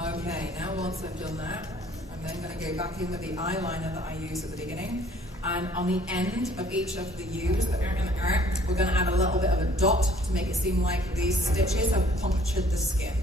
Okay, now once I've done that, I'm then going to go back in with the eyeliner that I used at the beginning. And on the end of each of the U's, we're going to add a little bit of a dot to make it seem like these stitches have punctured the skin.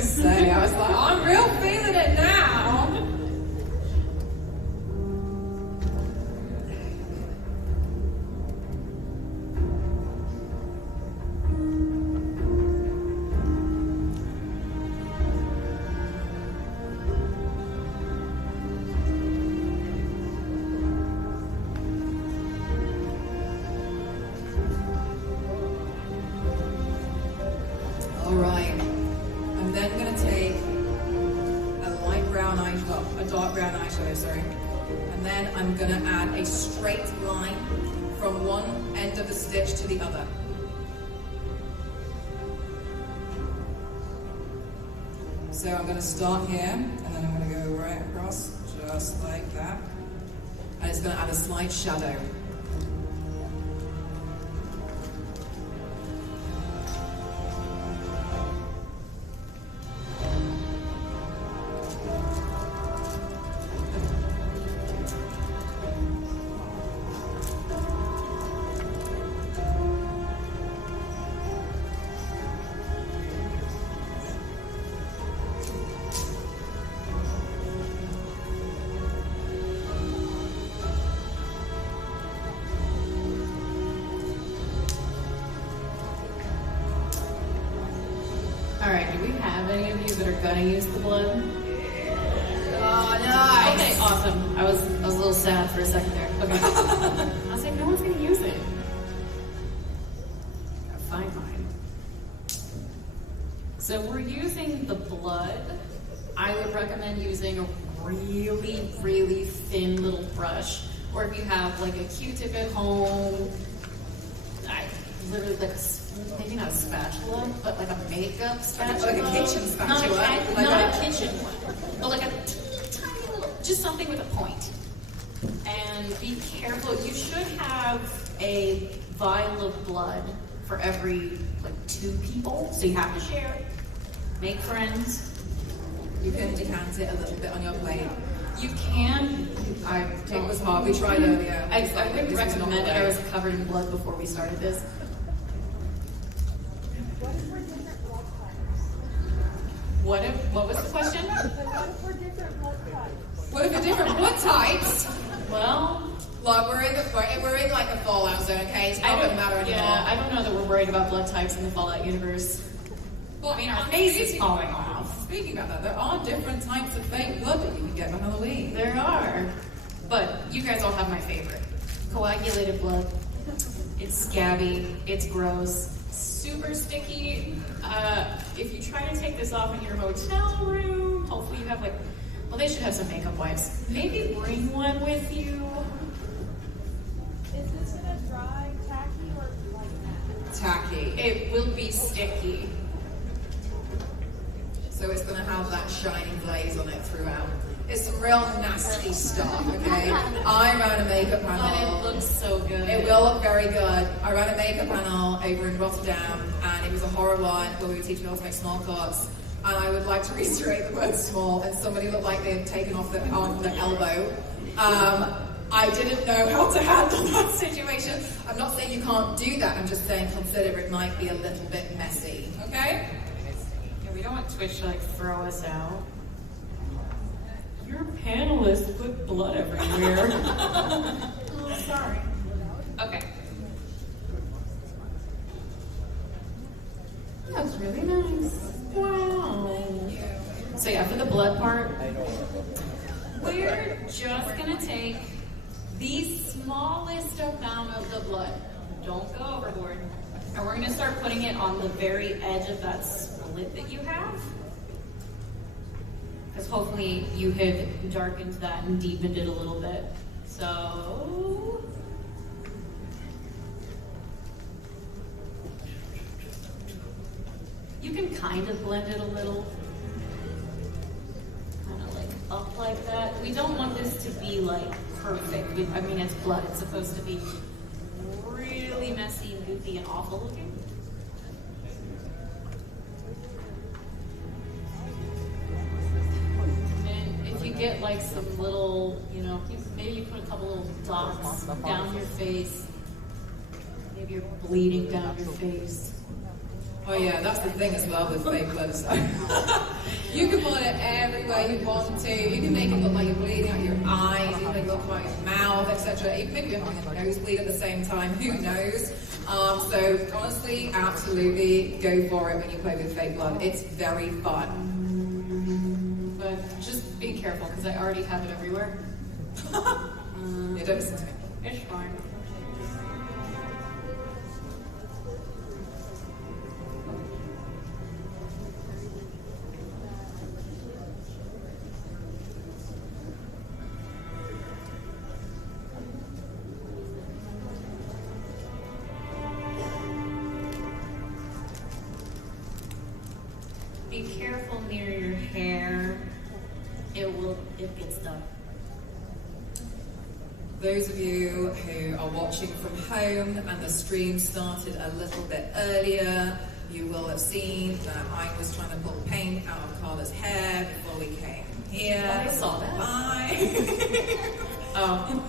Say, I was like, I'm real feeling it now. All right. I'm then going to take a light brown eyeshadow, a dark brown eyeshadow, sorry. And then I'm going to add a straight line from one end of the stitch to the other. So I'm going to start here, and then I'm going to go right across, just like that. And it's going to add a slight shadow. Alright, do we have any of you that are gonna use the blood? Oh, nice! Okay, awesome. I was a little sad for a second there. Okay. I was like, no one's gonna use it. So if we're using the blood, I would recommend using a really, really thin little brush. Or if you have like a Q-tip at home, literally like maybe not a spatula, but like a makeup spatula. Like a kitchen spatula. Not a kitchen one, but like a tiny little, just something with a point. And be careful, you should have a vial of blood for every like 2 people, so you have to share, make friends. You can decant it a little bit on your plate. You can. It was hard. We tried earlier. I wouldn't recommend it. I was covered in blood before we started this. What was the question? What if we're different blood types? What if we're different blood types? Well, Look, we're in like the Fallout zone, okay? It's not gonna matter anymore. Yeah, I don't know that we're worried about blood types in the Fallout universe. Well, I mean, our face is falling off. Speaking about that, there are different types of fake blood that you can get for Halloween. There are. But you guys all have my favorite. Coagulated blood. It's scabby. It's gross. Super sticky. If you try to take this off in your hotel room, hopefully you have like, well, they should have some makeup wipes. Maybe bring one with you. Is this gonna dry, tacky, or like that? Tacky. It will be sticky. So it's gonna have that shiny glaze on it throughout. It's some real nasty stuff, okay? I ran a makeup But panel. it looks so good. It will look very good. I ran a makeup panel over in Rotterdam, and it was a horror one where we were teaching people to make small cuts. And I would like to reiterate the word small, and somebody looked like they had taken off the arm from their elbow. I didn't know how to handle that situation. I'm not saying you can't do that, I'm just saying consider it might be a little bit messy, okay? Yeah, we don't want Twitch to like throw us out. Your panelists put blood everywhere. Oh, sorry. Okay. That's really nice. Wow. So yeah, for the blood part, we're just gonna take the smallest amount of the blood. Don't go overboard. And we're gonna start putting it on the very edge of that split that you have. Because hopefully you have darkened that and deepened it a little bit. So, you can kind of blend it a little. Kind of like up like that. We don't want this to be like perfect. I mean, it's blood. It's supposed to be really messy and goofy and awful looking. Get like some little, maybe you put a couple little dots down your face. Maybe you're bleeding down your face. Oh yeah, that's the thing as well with fake blood. So you can put it everywhere you want to. You can make it look like you're bleeding out your eyes. You can make it look like your mouth, etc. You can make it look like a nosebleed at the same time. Who knows? So honestly, absolutely go for it when you play with fake blood. It's very fun. But just be careful because I already have it everywhere. It does. It's fine. Be careful near your hair. It gets done. Those of you who are watching from home and the stream started a little bit earlier, you will have seen that I was trying to pull paint out of Carla's hair before we came here. I saw that. Bye. Oh.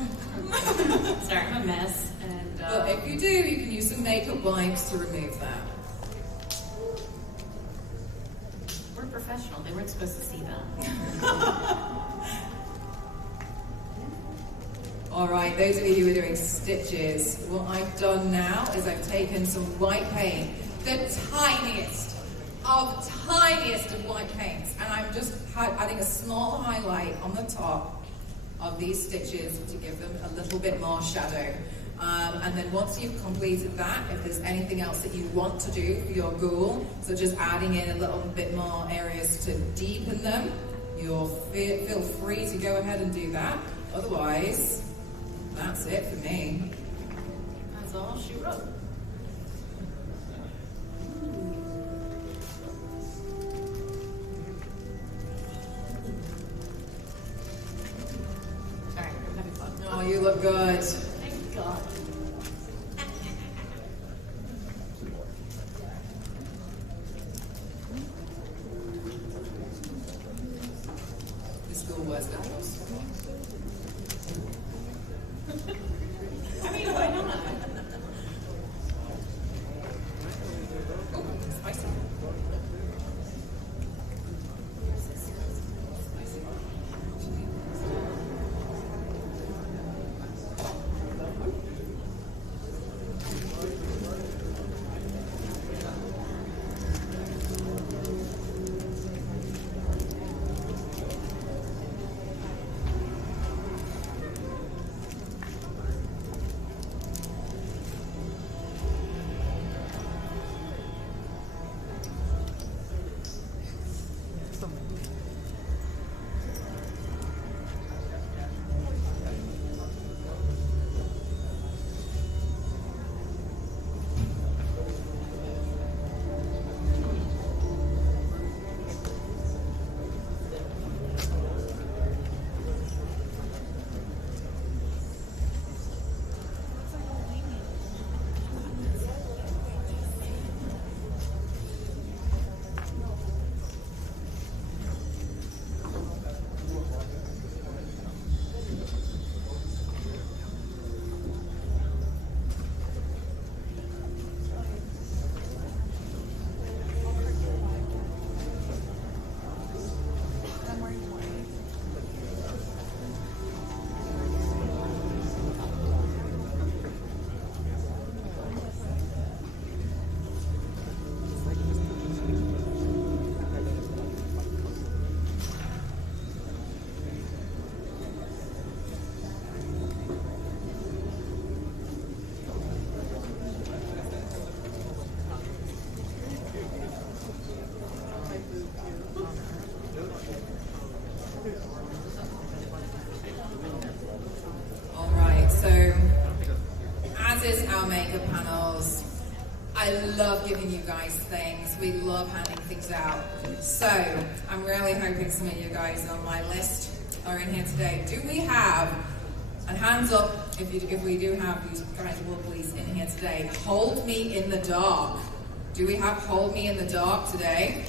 Sorry, I'm a mess. And But if you do, you can use some makeup wipes to remove that. we're professional. They weren't supposed to see that. All right, those of you who are doing stitches, what I've done now is I've taken some white paint, the tiniest of white paints, and I'm just adding a small highlight on the top of these stitches to give them a little bit more shadow. And then once you've completed that, if there's anything else that you want to do for your ghoul, such as adding in a little bit more areas to deepen them, you'll feel free to go ahead and do that. Otherwise, that's it for me. That's all she wrote. Alright, I'm having fun. Oh, you look good. Thank God. This ghoul wears nipples. I mean, why not? Oh, spicy. Makeup panels. I love giving you guys things. We love handing things out. So I'm really hoping some of you guys on my list are in here today. Do we have, and hands up if we do have these guys will please in here today, Hold Me in the Dark. Do we have Hold Me in the Dark today?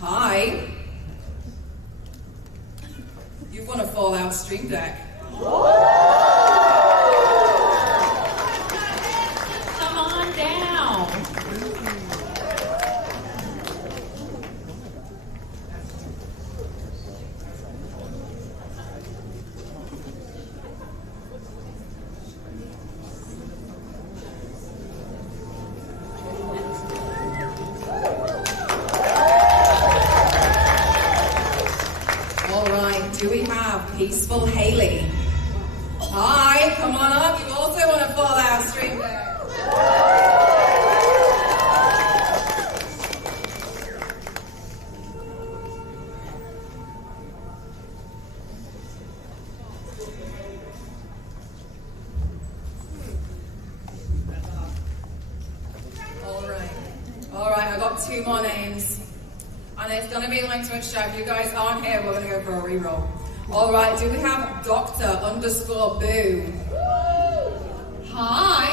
Hi. You've won a Fallout Stream Deck. Peaceful Haley. Hi, come on up. You also want to Fallout Stream Deck. All right, I got 2 more names. And it's going to be like Twitch chat. If you guys aren't here, we're going to go for a reroll. All right, do we have Dr_Boo? Hi.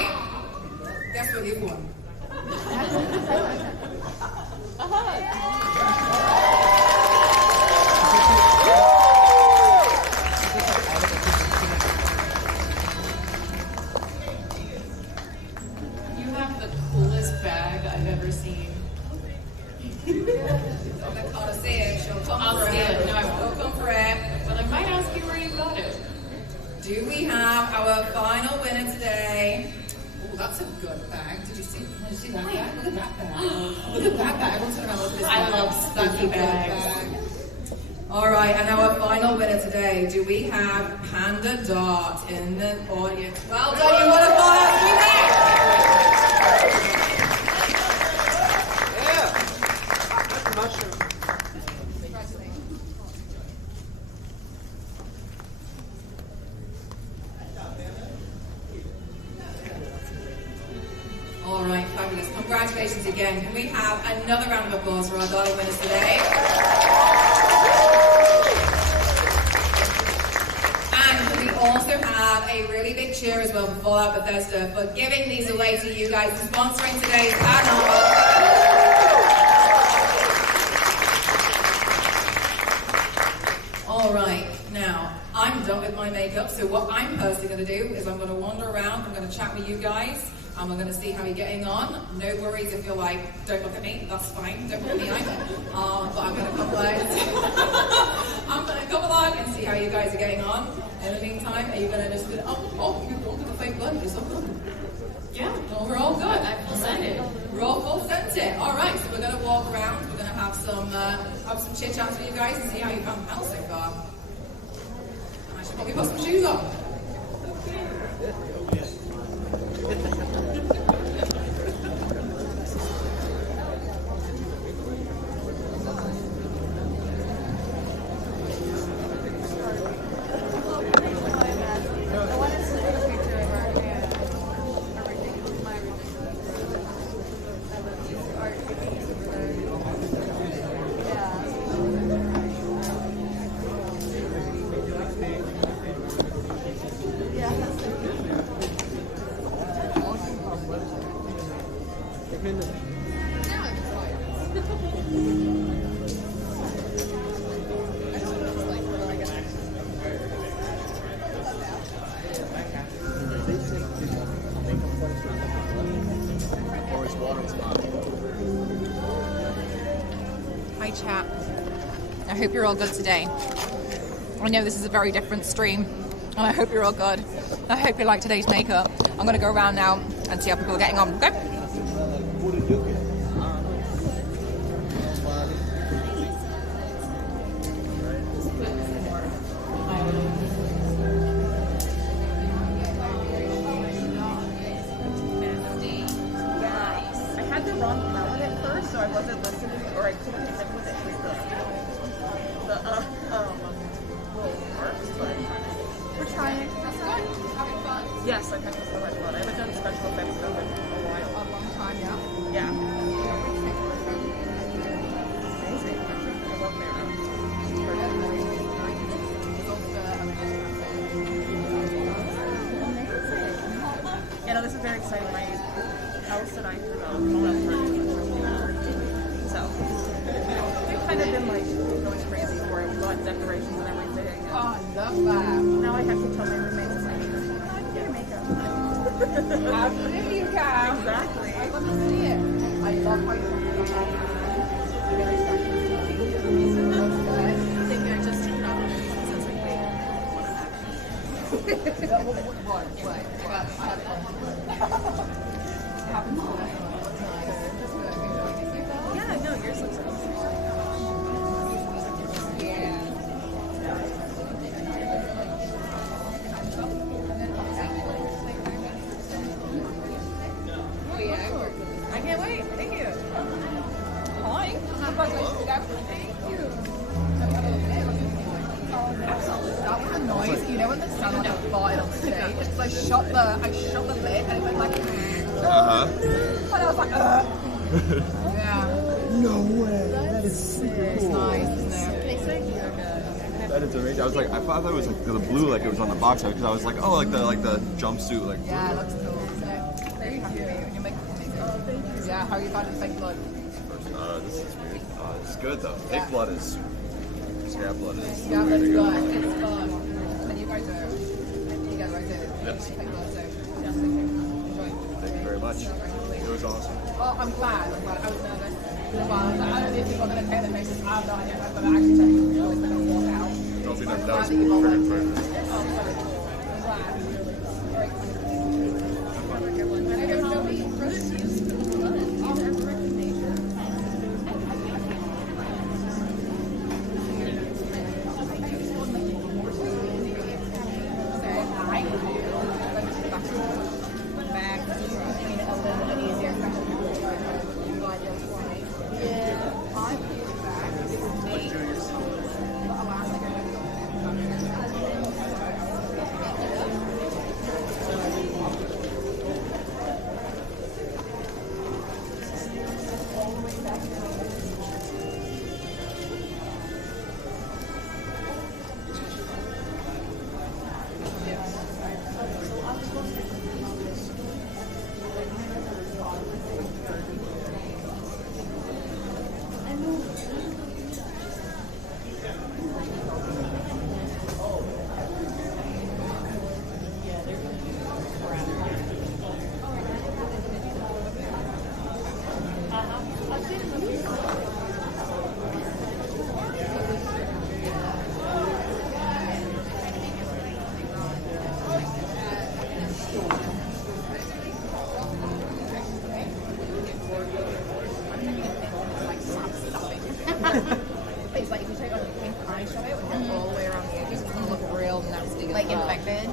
Guess what you've won? You have the coolest bag I've ever seen. I can't see it. She'll come I'll for see it. it. No, I She'll won't. come for it. But I might ask you where you got it. Do we have our final winner today? Oh, that's a good bag. Did you see that bag? Look at that bag. Look at that bag. Let's turn around. Look at this I bag. love That's a spooky good bags. bag. All right, and our final winner today, do we have Panda Dart in the audience? Well done, you won a $5 winner! Yeah. That's a mushroom. All right, fabulous. Congratulations again. Can we have another round of applause for our darling winners today? And we also have a really big cheer as well for Fallout Bethesda for giving these away to you guys and sponsoring today's panel. All right, now I'm done with my makeup, so what I'm personally going to do is I'm going to wander around, I'm going to chat with you guys, and we're going to see how you're getting on. No worries if you're like, don't look at me, that's fine, don't look at me either. But I'm going to come along and see how you guys are getting on. In the meantime, are you going to just, you're going to the fake blood, you're so good. Yeah, well, we're all good. I full sent it. We're all full sent it. All right, so we're going to walk around, we're going to have some chit-chats with you guys and see how you found the panel so far. I should probably put some shoes on. Hi chat. I hope you're all good today. I know this is a very different stream, and I hope you're all good. I hope you like today's makeup. I'm going to go around now and see how people are getting on, okay? I had the wrong palette at first, so I wasn't listening, or I couldn't connect with it with the little marks, but we're trying. Having fun? Yes, I've had so much fun. I haven't done special effects stuff in a while. A long time, yeah? Yeah. Amazing. I love Mara. Yeah, no, this is very exciting. My house that I developed all that furniture. So, we've kind of been like going crazy for it. We bought decorations and everything. And Oh, I love that. now I have to tell my roommates, like, I can get your makeup. Absolutely, you can. Exactly. I want to see it. I love how you very special. I think they're just since we made Yeah, no, yours looks amazing. I can't wait. Thank you. Hi. Thank you. That was a noise. You know when the sun like farted on stage? It's like I shot the lid and it went like and I was like yeah. No way. That is super It's cool. nice, isn't it? That is amazing. I was like, I thought it was like the blue, like it was on the box because I was like, oh, like the jumpsuit, like. Yeah, it looks cool, isn't it? Very happy for you and your makeup's amazing. Oh, thank you. Yeah, how are you finding fake blood? This is weird. It's good though. Fake blood is. Scrap blood is. Yeah, the way that's to go. good. It's fun. And you guys are together, I did. Yes. Fake blood, so yes, enjoy. Thank you very much. It was awesome. Oh, I'm glad. I was nervous. Well, I was like, I don't know if people are going to pay their faces. I have no idea. I'm going to actually tell you if they're going to walk out. Don't be I'm nervous. glad That that you was all pretty went. perfect. Oh, very cool. I'm glad. Very cool. And I don't know me.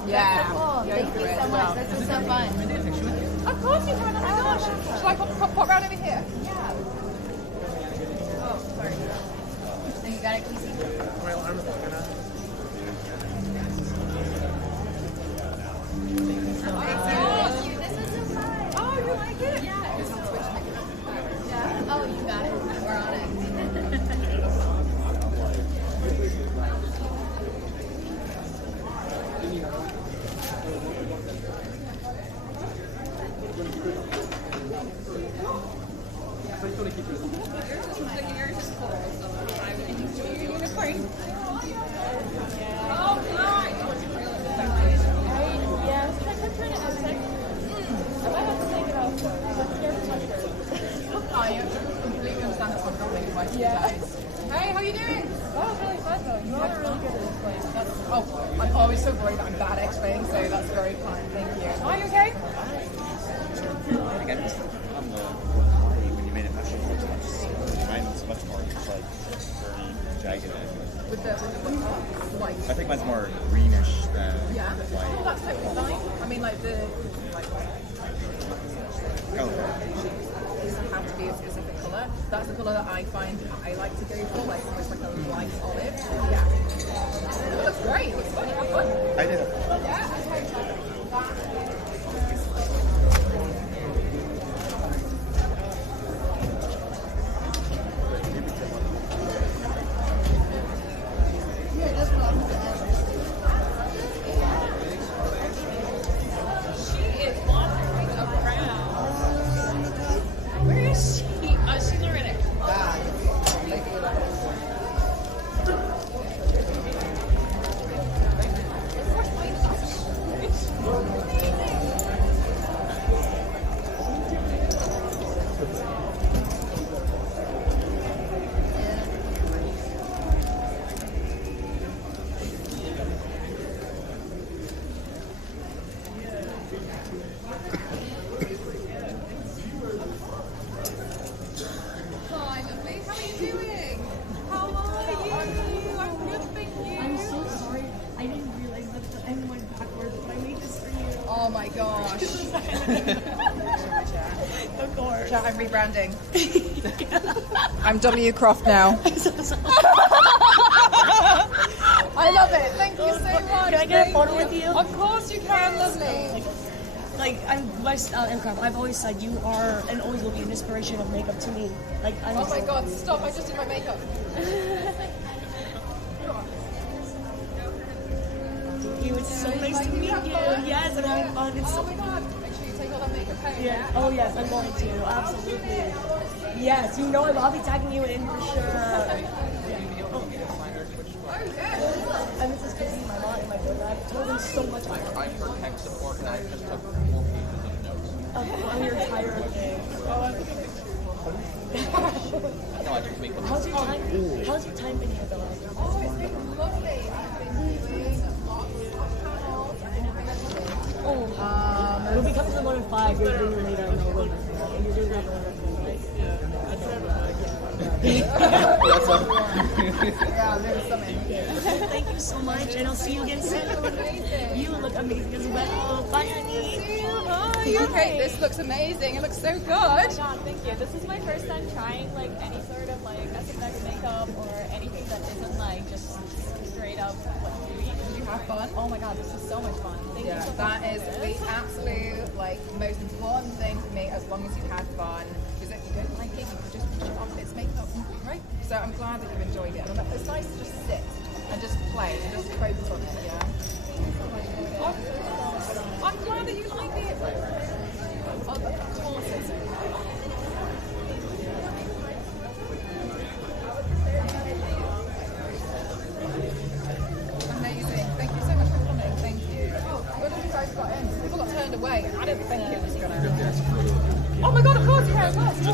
Yeah. Cool. Thank you so much. This was so fun. Of course you can. Oh my gosh. Shall I pop round over here? Yeah. Oh, sorry. So you got it, Casey? My alarm is going off. Thank you. This is so fun. Oh, you like it? Yeah. Oh, you got it. We're on it. Hey, how you doing? Oh, really fun though. You all are really good at this place. Oh, I'm always so worried that I'm bad at explaining, so that's very kind. Thank you. Are you okay? I think I missed on the Hawaii when you made it much more. Mine's much more just like burny, jagged edge. With the white. I think mine's more greenish than Yeah. white. Oh, that's totally fine. I mean, like the Color. doesn't have to be a specific colour. That's the colour that I find I like to go for, like almost like a light olive. Yeah. It looks great. It looks fun. You have fun. I did. She is wandering around. Where is she? Oh, she's already. Hi, lovely. How are you doing? How are you? I'm good, thank you. I'm so sorry. I didn't realize that the end went backwards, but I made this for you. Oh my gosh. Of course. Chat, I'm rebranding. I'm W Croft now. I love it. Thank you so much. Can I get a photo with you? Of course you can, lovely. Like, my style and craft, I've always said you are and always will be an inspiration of makeup to me. Like, I'm Oh my god, stop. I just did my makeup. you. It's so nice to meet you. Yes, I'm having fun. It's Oh so my god. Make sure you take all that makeup home. yeah. Oh yes, I'm going to. Absolutely. Yes, you know I'll be tagging you in for sure. And this is Chrissy, my mom, and my brother. I've told them so much about I'm for tech support and I just took 4 pages of notes. your entire thing. No, I just make them. How's your time been here, though? Oh, it's been lovely. I've been doing lots of panels and everything. Oh, we'll be coming to the 1 in 5. You're doing your later, I know. And you're doing that one, right? Yeah, there's something. Thank you so much, and I'll see you again soon. You look amazing as well. Bye, honey. Hi, okay, this looks amazing. It looks so good. God, thank you. This is my first time trying like any sort of like SFX makeup or anything that isn't like just straight up what you eat. Did you have fun? Oh my god, this is so much fun. Thank you so much. That is the absolute like most important thing for me. As long as you had fun, because if you don't like it, you can just push it off. It's makeup, right? So I'm glad that you've enjoyed it. And it's nice to just sit and just play and just focus on it. Yeah. I'm glad that you like it. Oh, of course it's amazing. Thank you so much for coming. Thank you. What have you guys got in? People got turned away. I didn't think it was gonna. Oh my god! Of course, yeah, of course.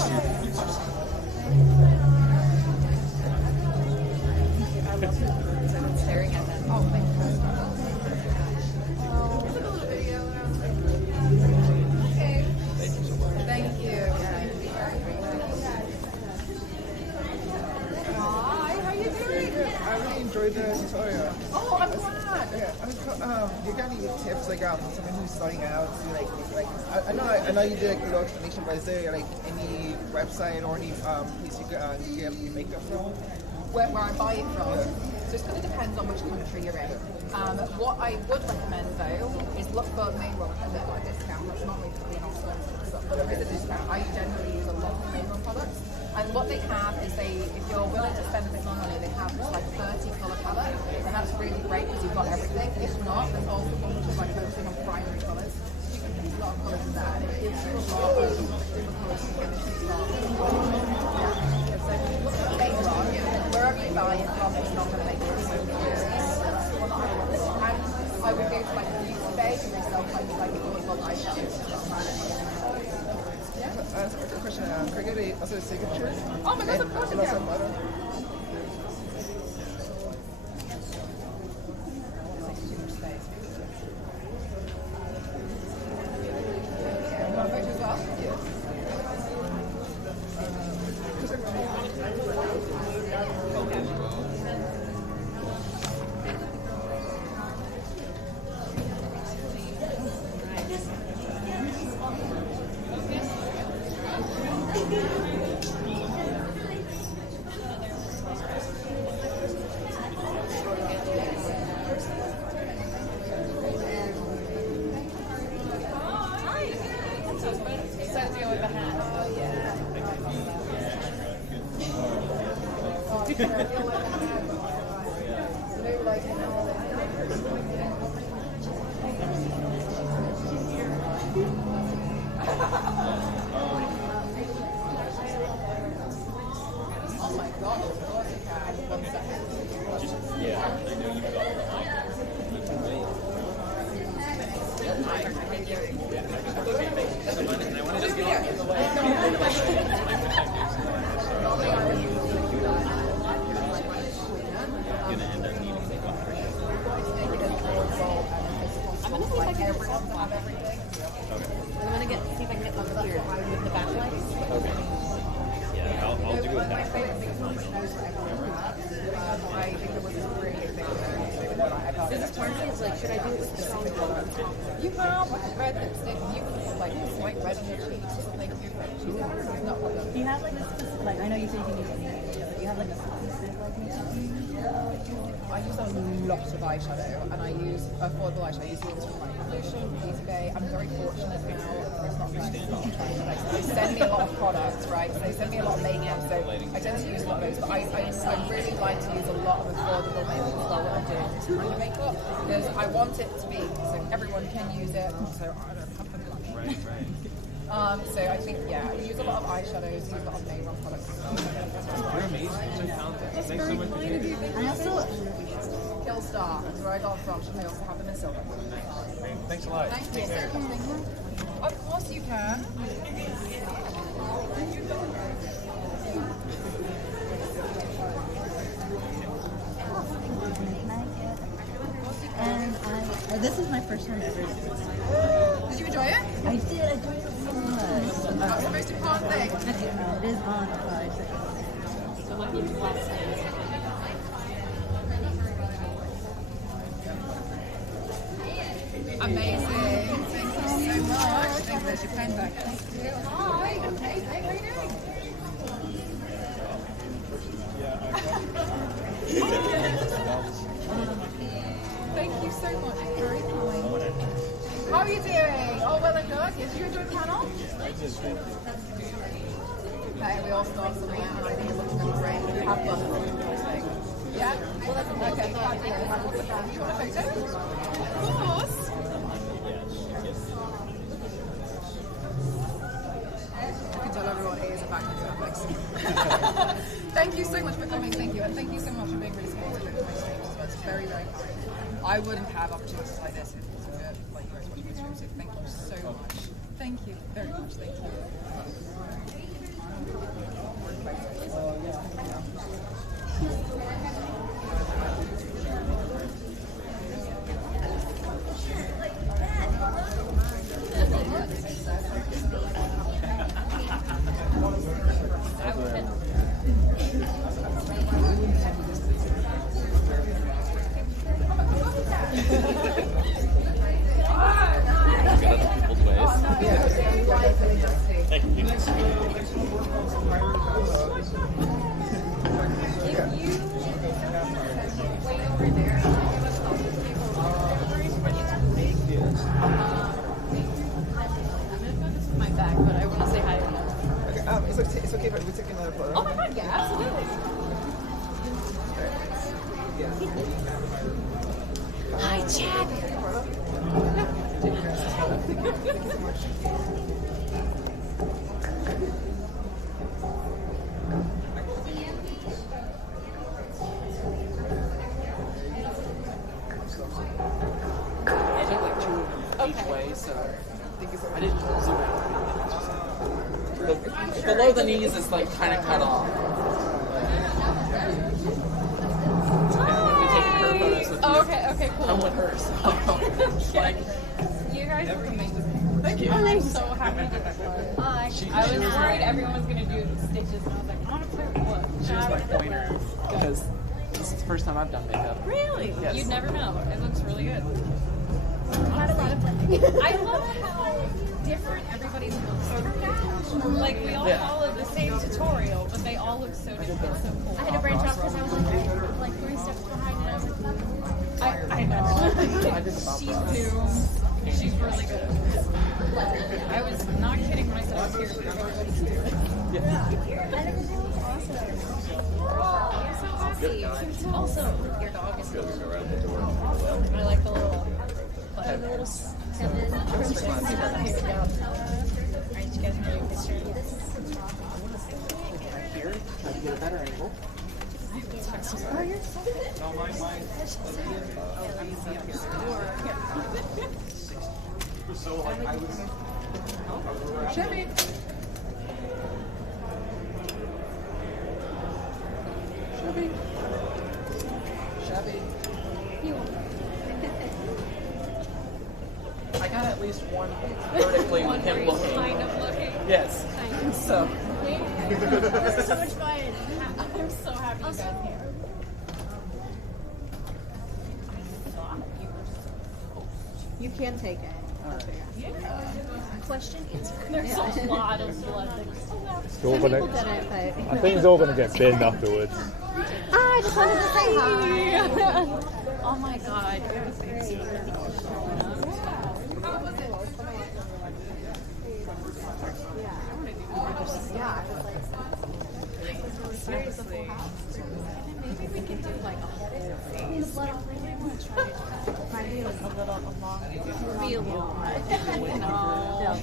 I love someone staring at them. Oh, thank you. It's like a little video. Okay. Thank you. Hi, how you doing? I really enjoyed the tutorial. Oh, I'm glad. Yeah, I was you got any tips like for someone who's starting out? To, I know you did like a little explanation, but is there like any website or any place you can get your makeup from? Where I buy it from. So it's going to depend on which country you're in. What I would recommend though is look for Mayron at a discount. That's not really being on stuff, but there is a discount. I generally use a lot of Mayron products. And what they have is if you're willing to spend a bit more money, they have this like 30 colour palette, and that's really great because you've got everything. If not, there's also a bunch of like focusing on primary colours. You can use a lot of colours in that, and it gives you a lot of different colours to finish and start. So if you look at Mayron, wherever you buy it from, it's not going to make it so serious. And I would go to like the beauty bay and they sell like affordable eyeshadows. A question. Can I get also a signature? Oh my god, of course you can. You have like a red lipstick, you can put like this white red on your cheeks or something. No problem. Do you have like a specific, like I know you say you can use anything, but do you have like a specific like makeup you use? I use a lot of eyeshadow and I use affordable eyeshadow. I use the ones from like Pollution, Beauty Bay. I'm very fortunate now. It's not like they send me a lot of products, right? So they send me a lot of makeup, so I tend to use a lot of those. But I really like to use a lot of affordable makeup as well when I'm doing this kind of makeup because I want it to be so everyone can use it. So I don't have to blush. So I think I use a lot of eyeshadows, use a lot of Mayron products as well. You're amazing. You're so talented. Thanks so much for doing this. I also Killstar, that's where I got from. I also have them in silver. Thanks a lot. Thank you. Of course you can. And this is my first time ever. Did you enjoy it? I did. I enjoyed it so much. That's the most important thing. It is on. So what you do last night? Amazing. Thank you so much. Thank you. There's your pen back. Thank you. Hi. Okay. How are you doing? Thank you so much. Very kind. How are you doing? Oh, well and good. Did you enjoy the panel? Okay, we all start something and I think it looks really great. Have fun. Yeah? Okay. You want a photo? Of course. I can tell everyone it is a back to Thank you so much for coming. Thank you. And thank you so much for being really supportive of my streams as well. It's very, very kind. I wouldn't have opportunities like this if it wasn't like you guys watching my streams. So thank you so much. Thank you very much. Thank you. it's okay if we take another photo. Oh my god, yeah, absolutely. Hi, Chad. Thank you so much. I took like 2 each way, so I didn't zoom out. Below the knees is like kind of cut off. Okay, cool. I'm with her, so like, You guys are amazing. Thank you. I'm so happy to get this one. I was worried everyone was gonna do stitches, and I was like, I want to play with what? she was my pointer because this is the first time I've done makeup. Really? Yes. You'd never know. It looks really good. Had a lot of fun. I love how different everybody's looks turned out. Like, we all followed the same tutorial, but they all look so different. It's so cool. I had to branch off because I was like 3 steps behind and I was like, I know. She's new. She's really good. I was not kidding when I said I was here for everybody's here. and everything was awesome. I'm so happy. Also, your dog is so cute. I like the little... The little Kevin. Alright, you guys want a picture? Here, try to get a better angle. Oh, you're so good. No, mine. So I was. Chevy. Chevy. I got at least one vertically with him looking. Kind of looking. Yes. So. This is so much fun. I'm so happy you guys are here. You can take it. Question answer. There's a lot of blood. It's all gonna, People did it, but I think it's all going to get binned afterwards. I just wanted to say hi. Oh my god. Seriously. Maybe we could do like a whole face. Might be like a little long. Be a lot. No.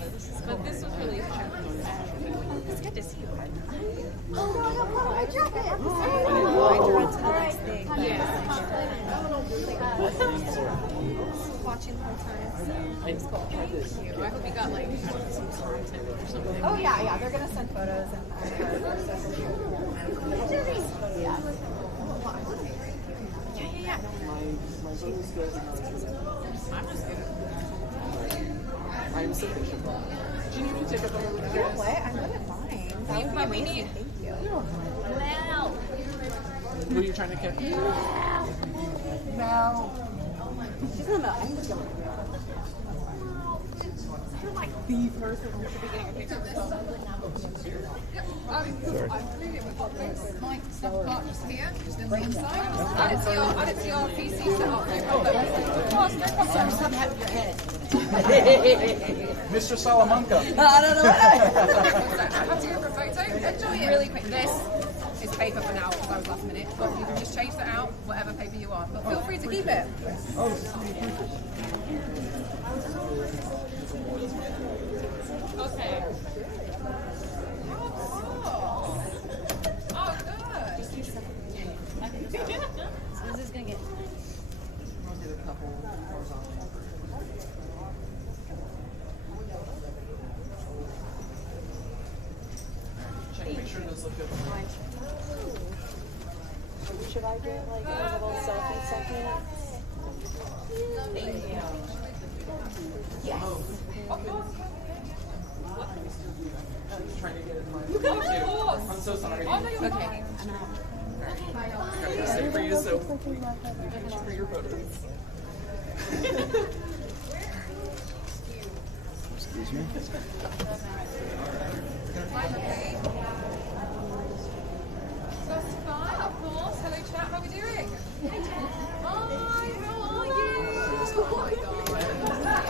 But this was really fun. It's good to see you. Oh no, no, I drop it. I run to the next thing. Watching the whole time. It's cool. Thank you. I hope you got like some content or something. Oh yeah, they're gonna send photos and Yeah. My photo's good. I was good. I'm sufficient. Do you need me to take a photo with you guys? what? I'm gonna find. That would be amazing. Thank you. Wow. Who are you trying to catch? No. She's in the I'm just going. You're like the person at the beginning of pictures. My stuff part just here, just in the inside. Add it to your PC setup. No problem. So just have it in your head. Mr. Salamanca. I don't know what I have to go for a photo. Enjoy it. Really quick. This is paper for now because I was last minute. But you can just change that out, whatever paper you want. But feel free to keep it. Okay. Oh, good. So this is gonna get. Check, make sure those look good. Should I do like a little selfie second? Thank you. Yes. I'm trying to get it. I'm so sorry. Okay. Stay for you, so for your photos. Excuse me. That's fine, of course. Hello, chat. How are we doing? Hi, how are you? Oh my god.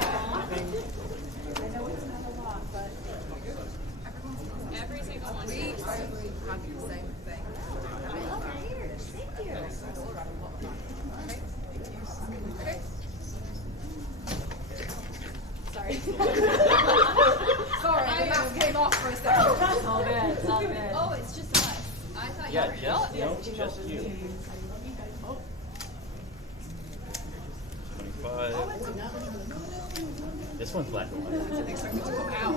Every single We both had the same thing. Thank you. Okay. Sorry. Sorry, the mask came off for a second. It's all good. It's all good. Oh, it's just us. I thought Yeah, you were just you. 25. This one's black and white. I didn't expect it to come out. I know,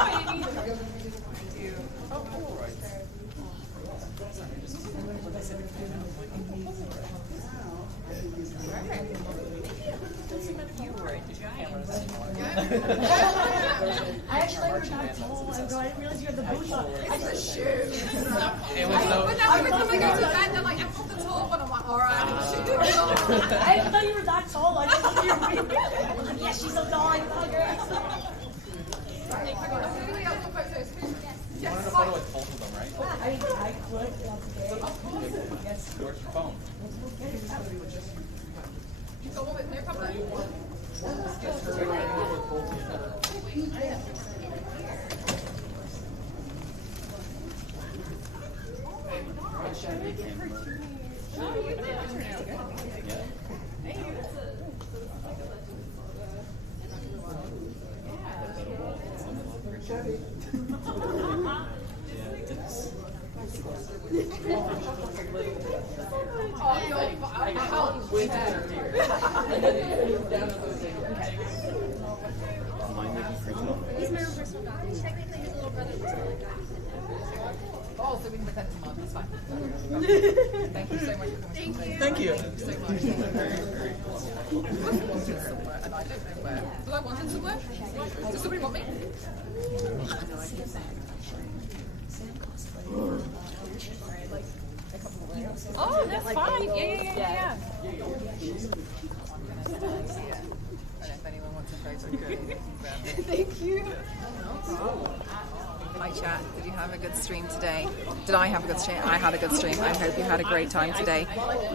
I didn't either. Oh, cool. I actually were not told. I didn't realize you had the boots on. It's the shoes. It was so. But now every time I go to bed, they're like, I put the tall one. I'm like, all right, shoes. I thought you were that tall. I thought you were big. Yes, she's so tall. I thought you were. You wanted a photo with both of them, right? I could. Yes. Where's your phone? You go with no problem. He's my own personal dog. Technically, his little brother was my dog. Oh, so we can pretend to mom. It's fine. Thank you so much for coming. Thank you. Thank you so much. And I don't know where. Do I want it somewhere? Does somebody want me? Oh, that's fine. Yeah. And if anyone wants a photo, go. Thank you. Hi chat, did you have a good stream today? Did I have a good stream? I had a good stream. I hope you had a great time today.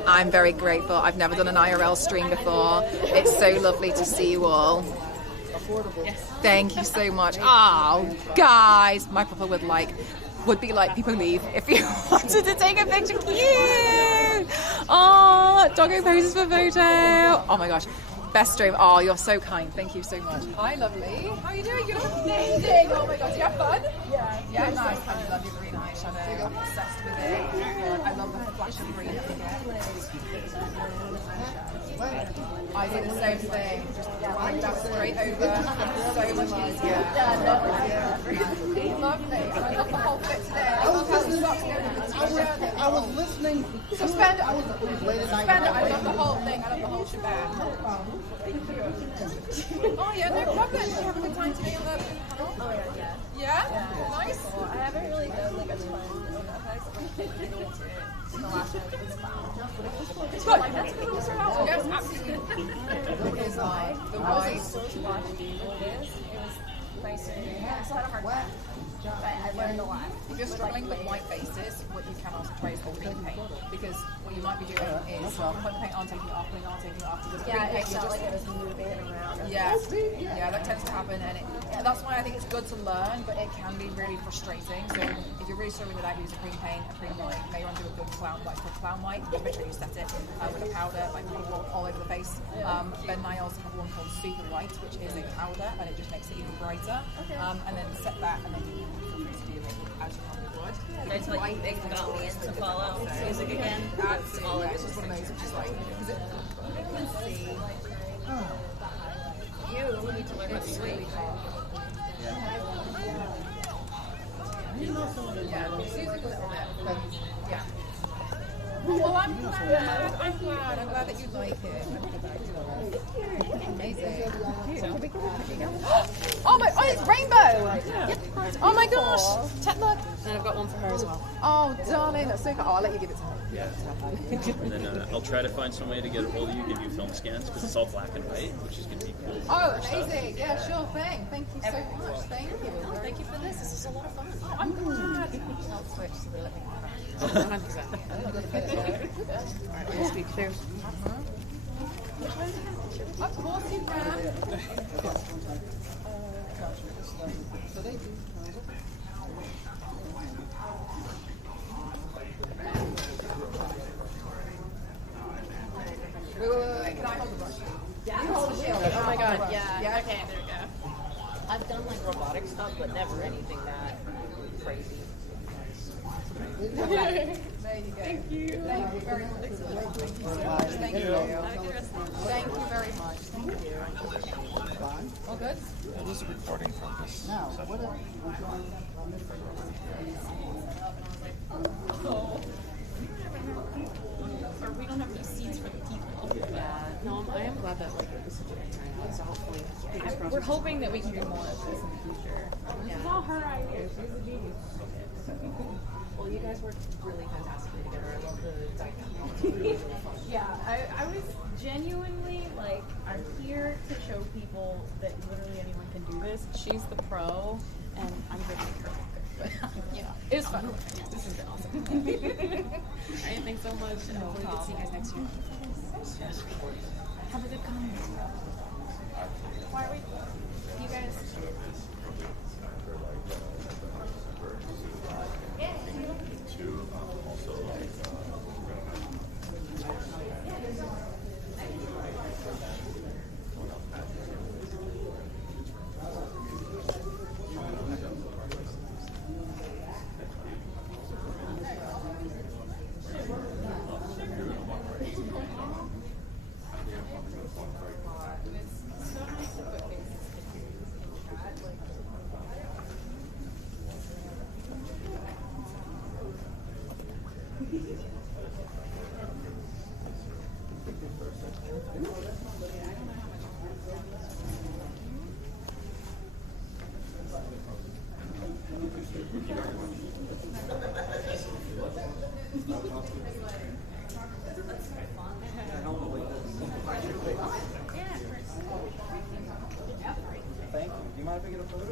I'm very grateful. I've never done an IRL stream before. It's so lovely to see you all. Thank you so much. Oh, guys, my papa would be like, people leave if you wanted to take a picture. Cute! Oh, doggo poses for photo. Oh my gosh. Best stream. Oh, you're so kind. Thank you so much. Hi, lovely. How are you doing? You look amazing. Oh my god, do you have fun? Yeah. Yeah, nice. I love your green eyeshadow. I'm obsessed with it. I love the flash of green that we get. I do the same thing. Just bring that straight over. So much easier. Lovely. I love the whole fit today. I love how the socks go with the t-shirt. I was listening. Suspend it. I was late at night. Suspend it. I love the whole thing. I love the whole shebang. Oh yeah, no problem. Did you have a good time today on the panel? Oh, yeah. Yeah? Nice. Well, I haven't really done like a ton of effects. The last one was fun. It's good. Like, that's good. Yes, absolutely. It's like the I white. was so watching this. It was nicer. I still had a hard time, but I learned a lot. If you're struggling with white faces, what you can also try is the green paint, because what you might be doing is putting paint on, taking it off, putting it on, taking it off. Because green Yeah, it paint, you're felt just like it was moving it around. yeah, that tends to happen, and that's why I think it's good to learn, but it can be really frustrating. So if you're really struggling without using green paint, a cream white, maybe want to do a good clown white called clown white. Just make sure you set it with a powder, like all over the face. Ben and I also have one called super white, which is a powder, and it just makes it even brighter. And then set that, and then you can feel free to do it as you normally would. That's like you big got me into follow music again. That's all it is. It's just one of those which is like, because it, you can see. You need to learn how to really hot. Yeah, it's using a little bit, but yeah. Well, I'm glad. I'm glad that you like it. Amazing. Oh my! Oh, it's rainbow. Oh my gosh! Look. And I've got one for her as well. Oh, darling, that's so cool. Oh, I'll let you give it to her. Yeah. And then I'll try to find some way to get a hold of you, give you film scans, because it's all black and white, which is going to be cool. Oh, amazing. Yeah, sure thing. Thank you so much. Thank you. Thank you for this. This is a lot of fun. Oh, I'm glad. I'll switch so they let me come back. 100%. Alright, we'll speak through. Of course you can. makeup, but never anything that crazy. There you go. Thank you. Thank you very much. Thank you so much. Thank you. Thank you very much. Thank you. All good? There's a recording from this session. Or we don't have any seats for the people. Yeah, no, I am glad that like this is doing turnout. So hopefully, we're hoping that we can do more of this in the future. This is all her idea. She's a genius. Well, you guys worked really fantastically together. I love the dynamic. Yeah, I was genuinely like, I'm here to show people that literally anyone can do this. She's the pro, and I'm here to make her look good. But you know, it was fun. This has been awesome. Alright, thanks so much. And hopefully we'll see you guys next year. Have a good con. Why are we? You guys. Thank you. Do you mind if I get a photo?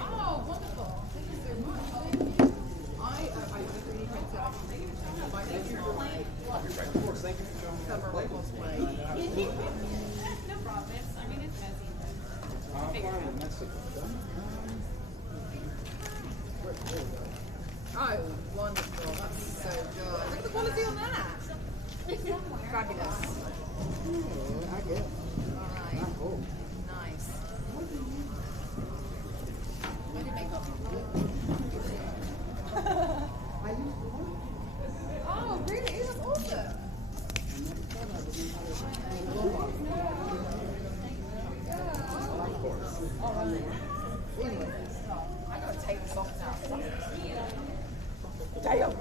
Oh, wonderful. Thank you so much. I just really went to my of course, thank you for showing me how to play cosplay. No problem. I mean, it's messy. Oh, wonderful. That's so good. Look at the quality on that. Fabulous. I get it. All right. Cool. Nice. I did makeup. Oh, really? That's awesome. All right. Anyway, I gotta take this off now. Damn.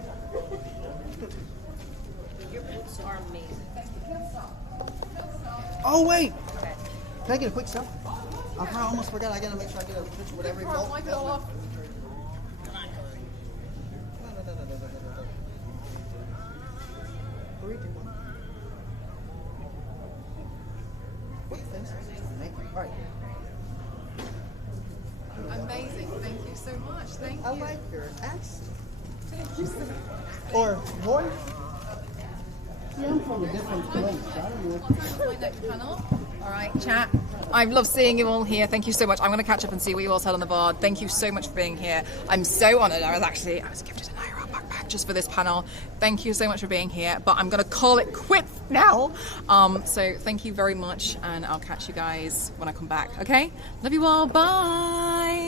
Your boots are amazing. Oh wait! Can I get a quick selfie? I almost forgot. I gotta make sure I get a picture with every Can't wipe it all off. Right. Amazing. Thank you so much. Thank you. I like your accent. Thank you so much. Or voice. Yeah, I'm from a different place. I don't know. My next panel. All right, chat. I've loved seeing you all here. Thank you so much. I'm going to catch up and see what you all said on the board. Thank you so much for being here. I'm so honoured. I was gifted an IRL backpack just for this panel. Thank you so much for being here. But I'm going to call it quits now. So thank you very much, and I'll catch you guys when I come back. Okay? Love you all. Bye.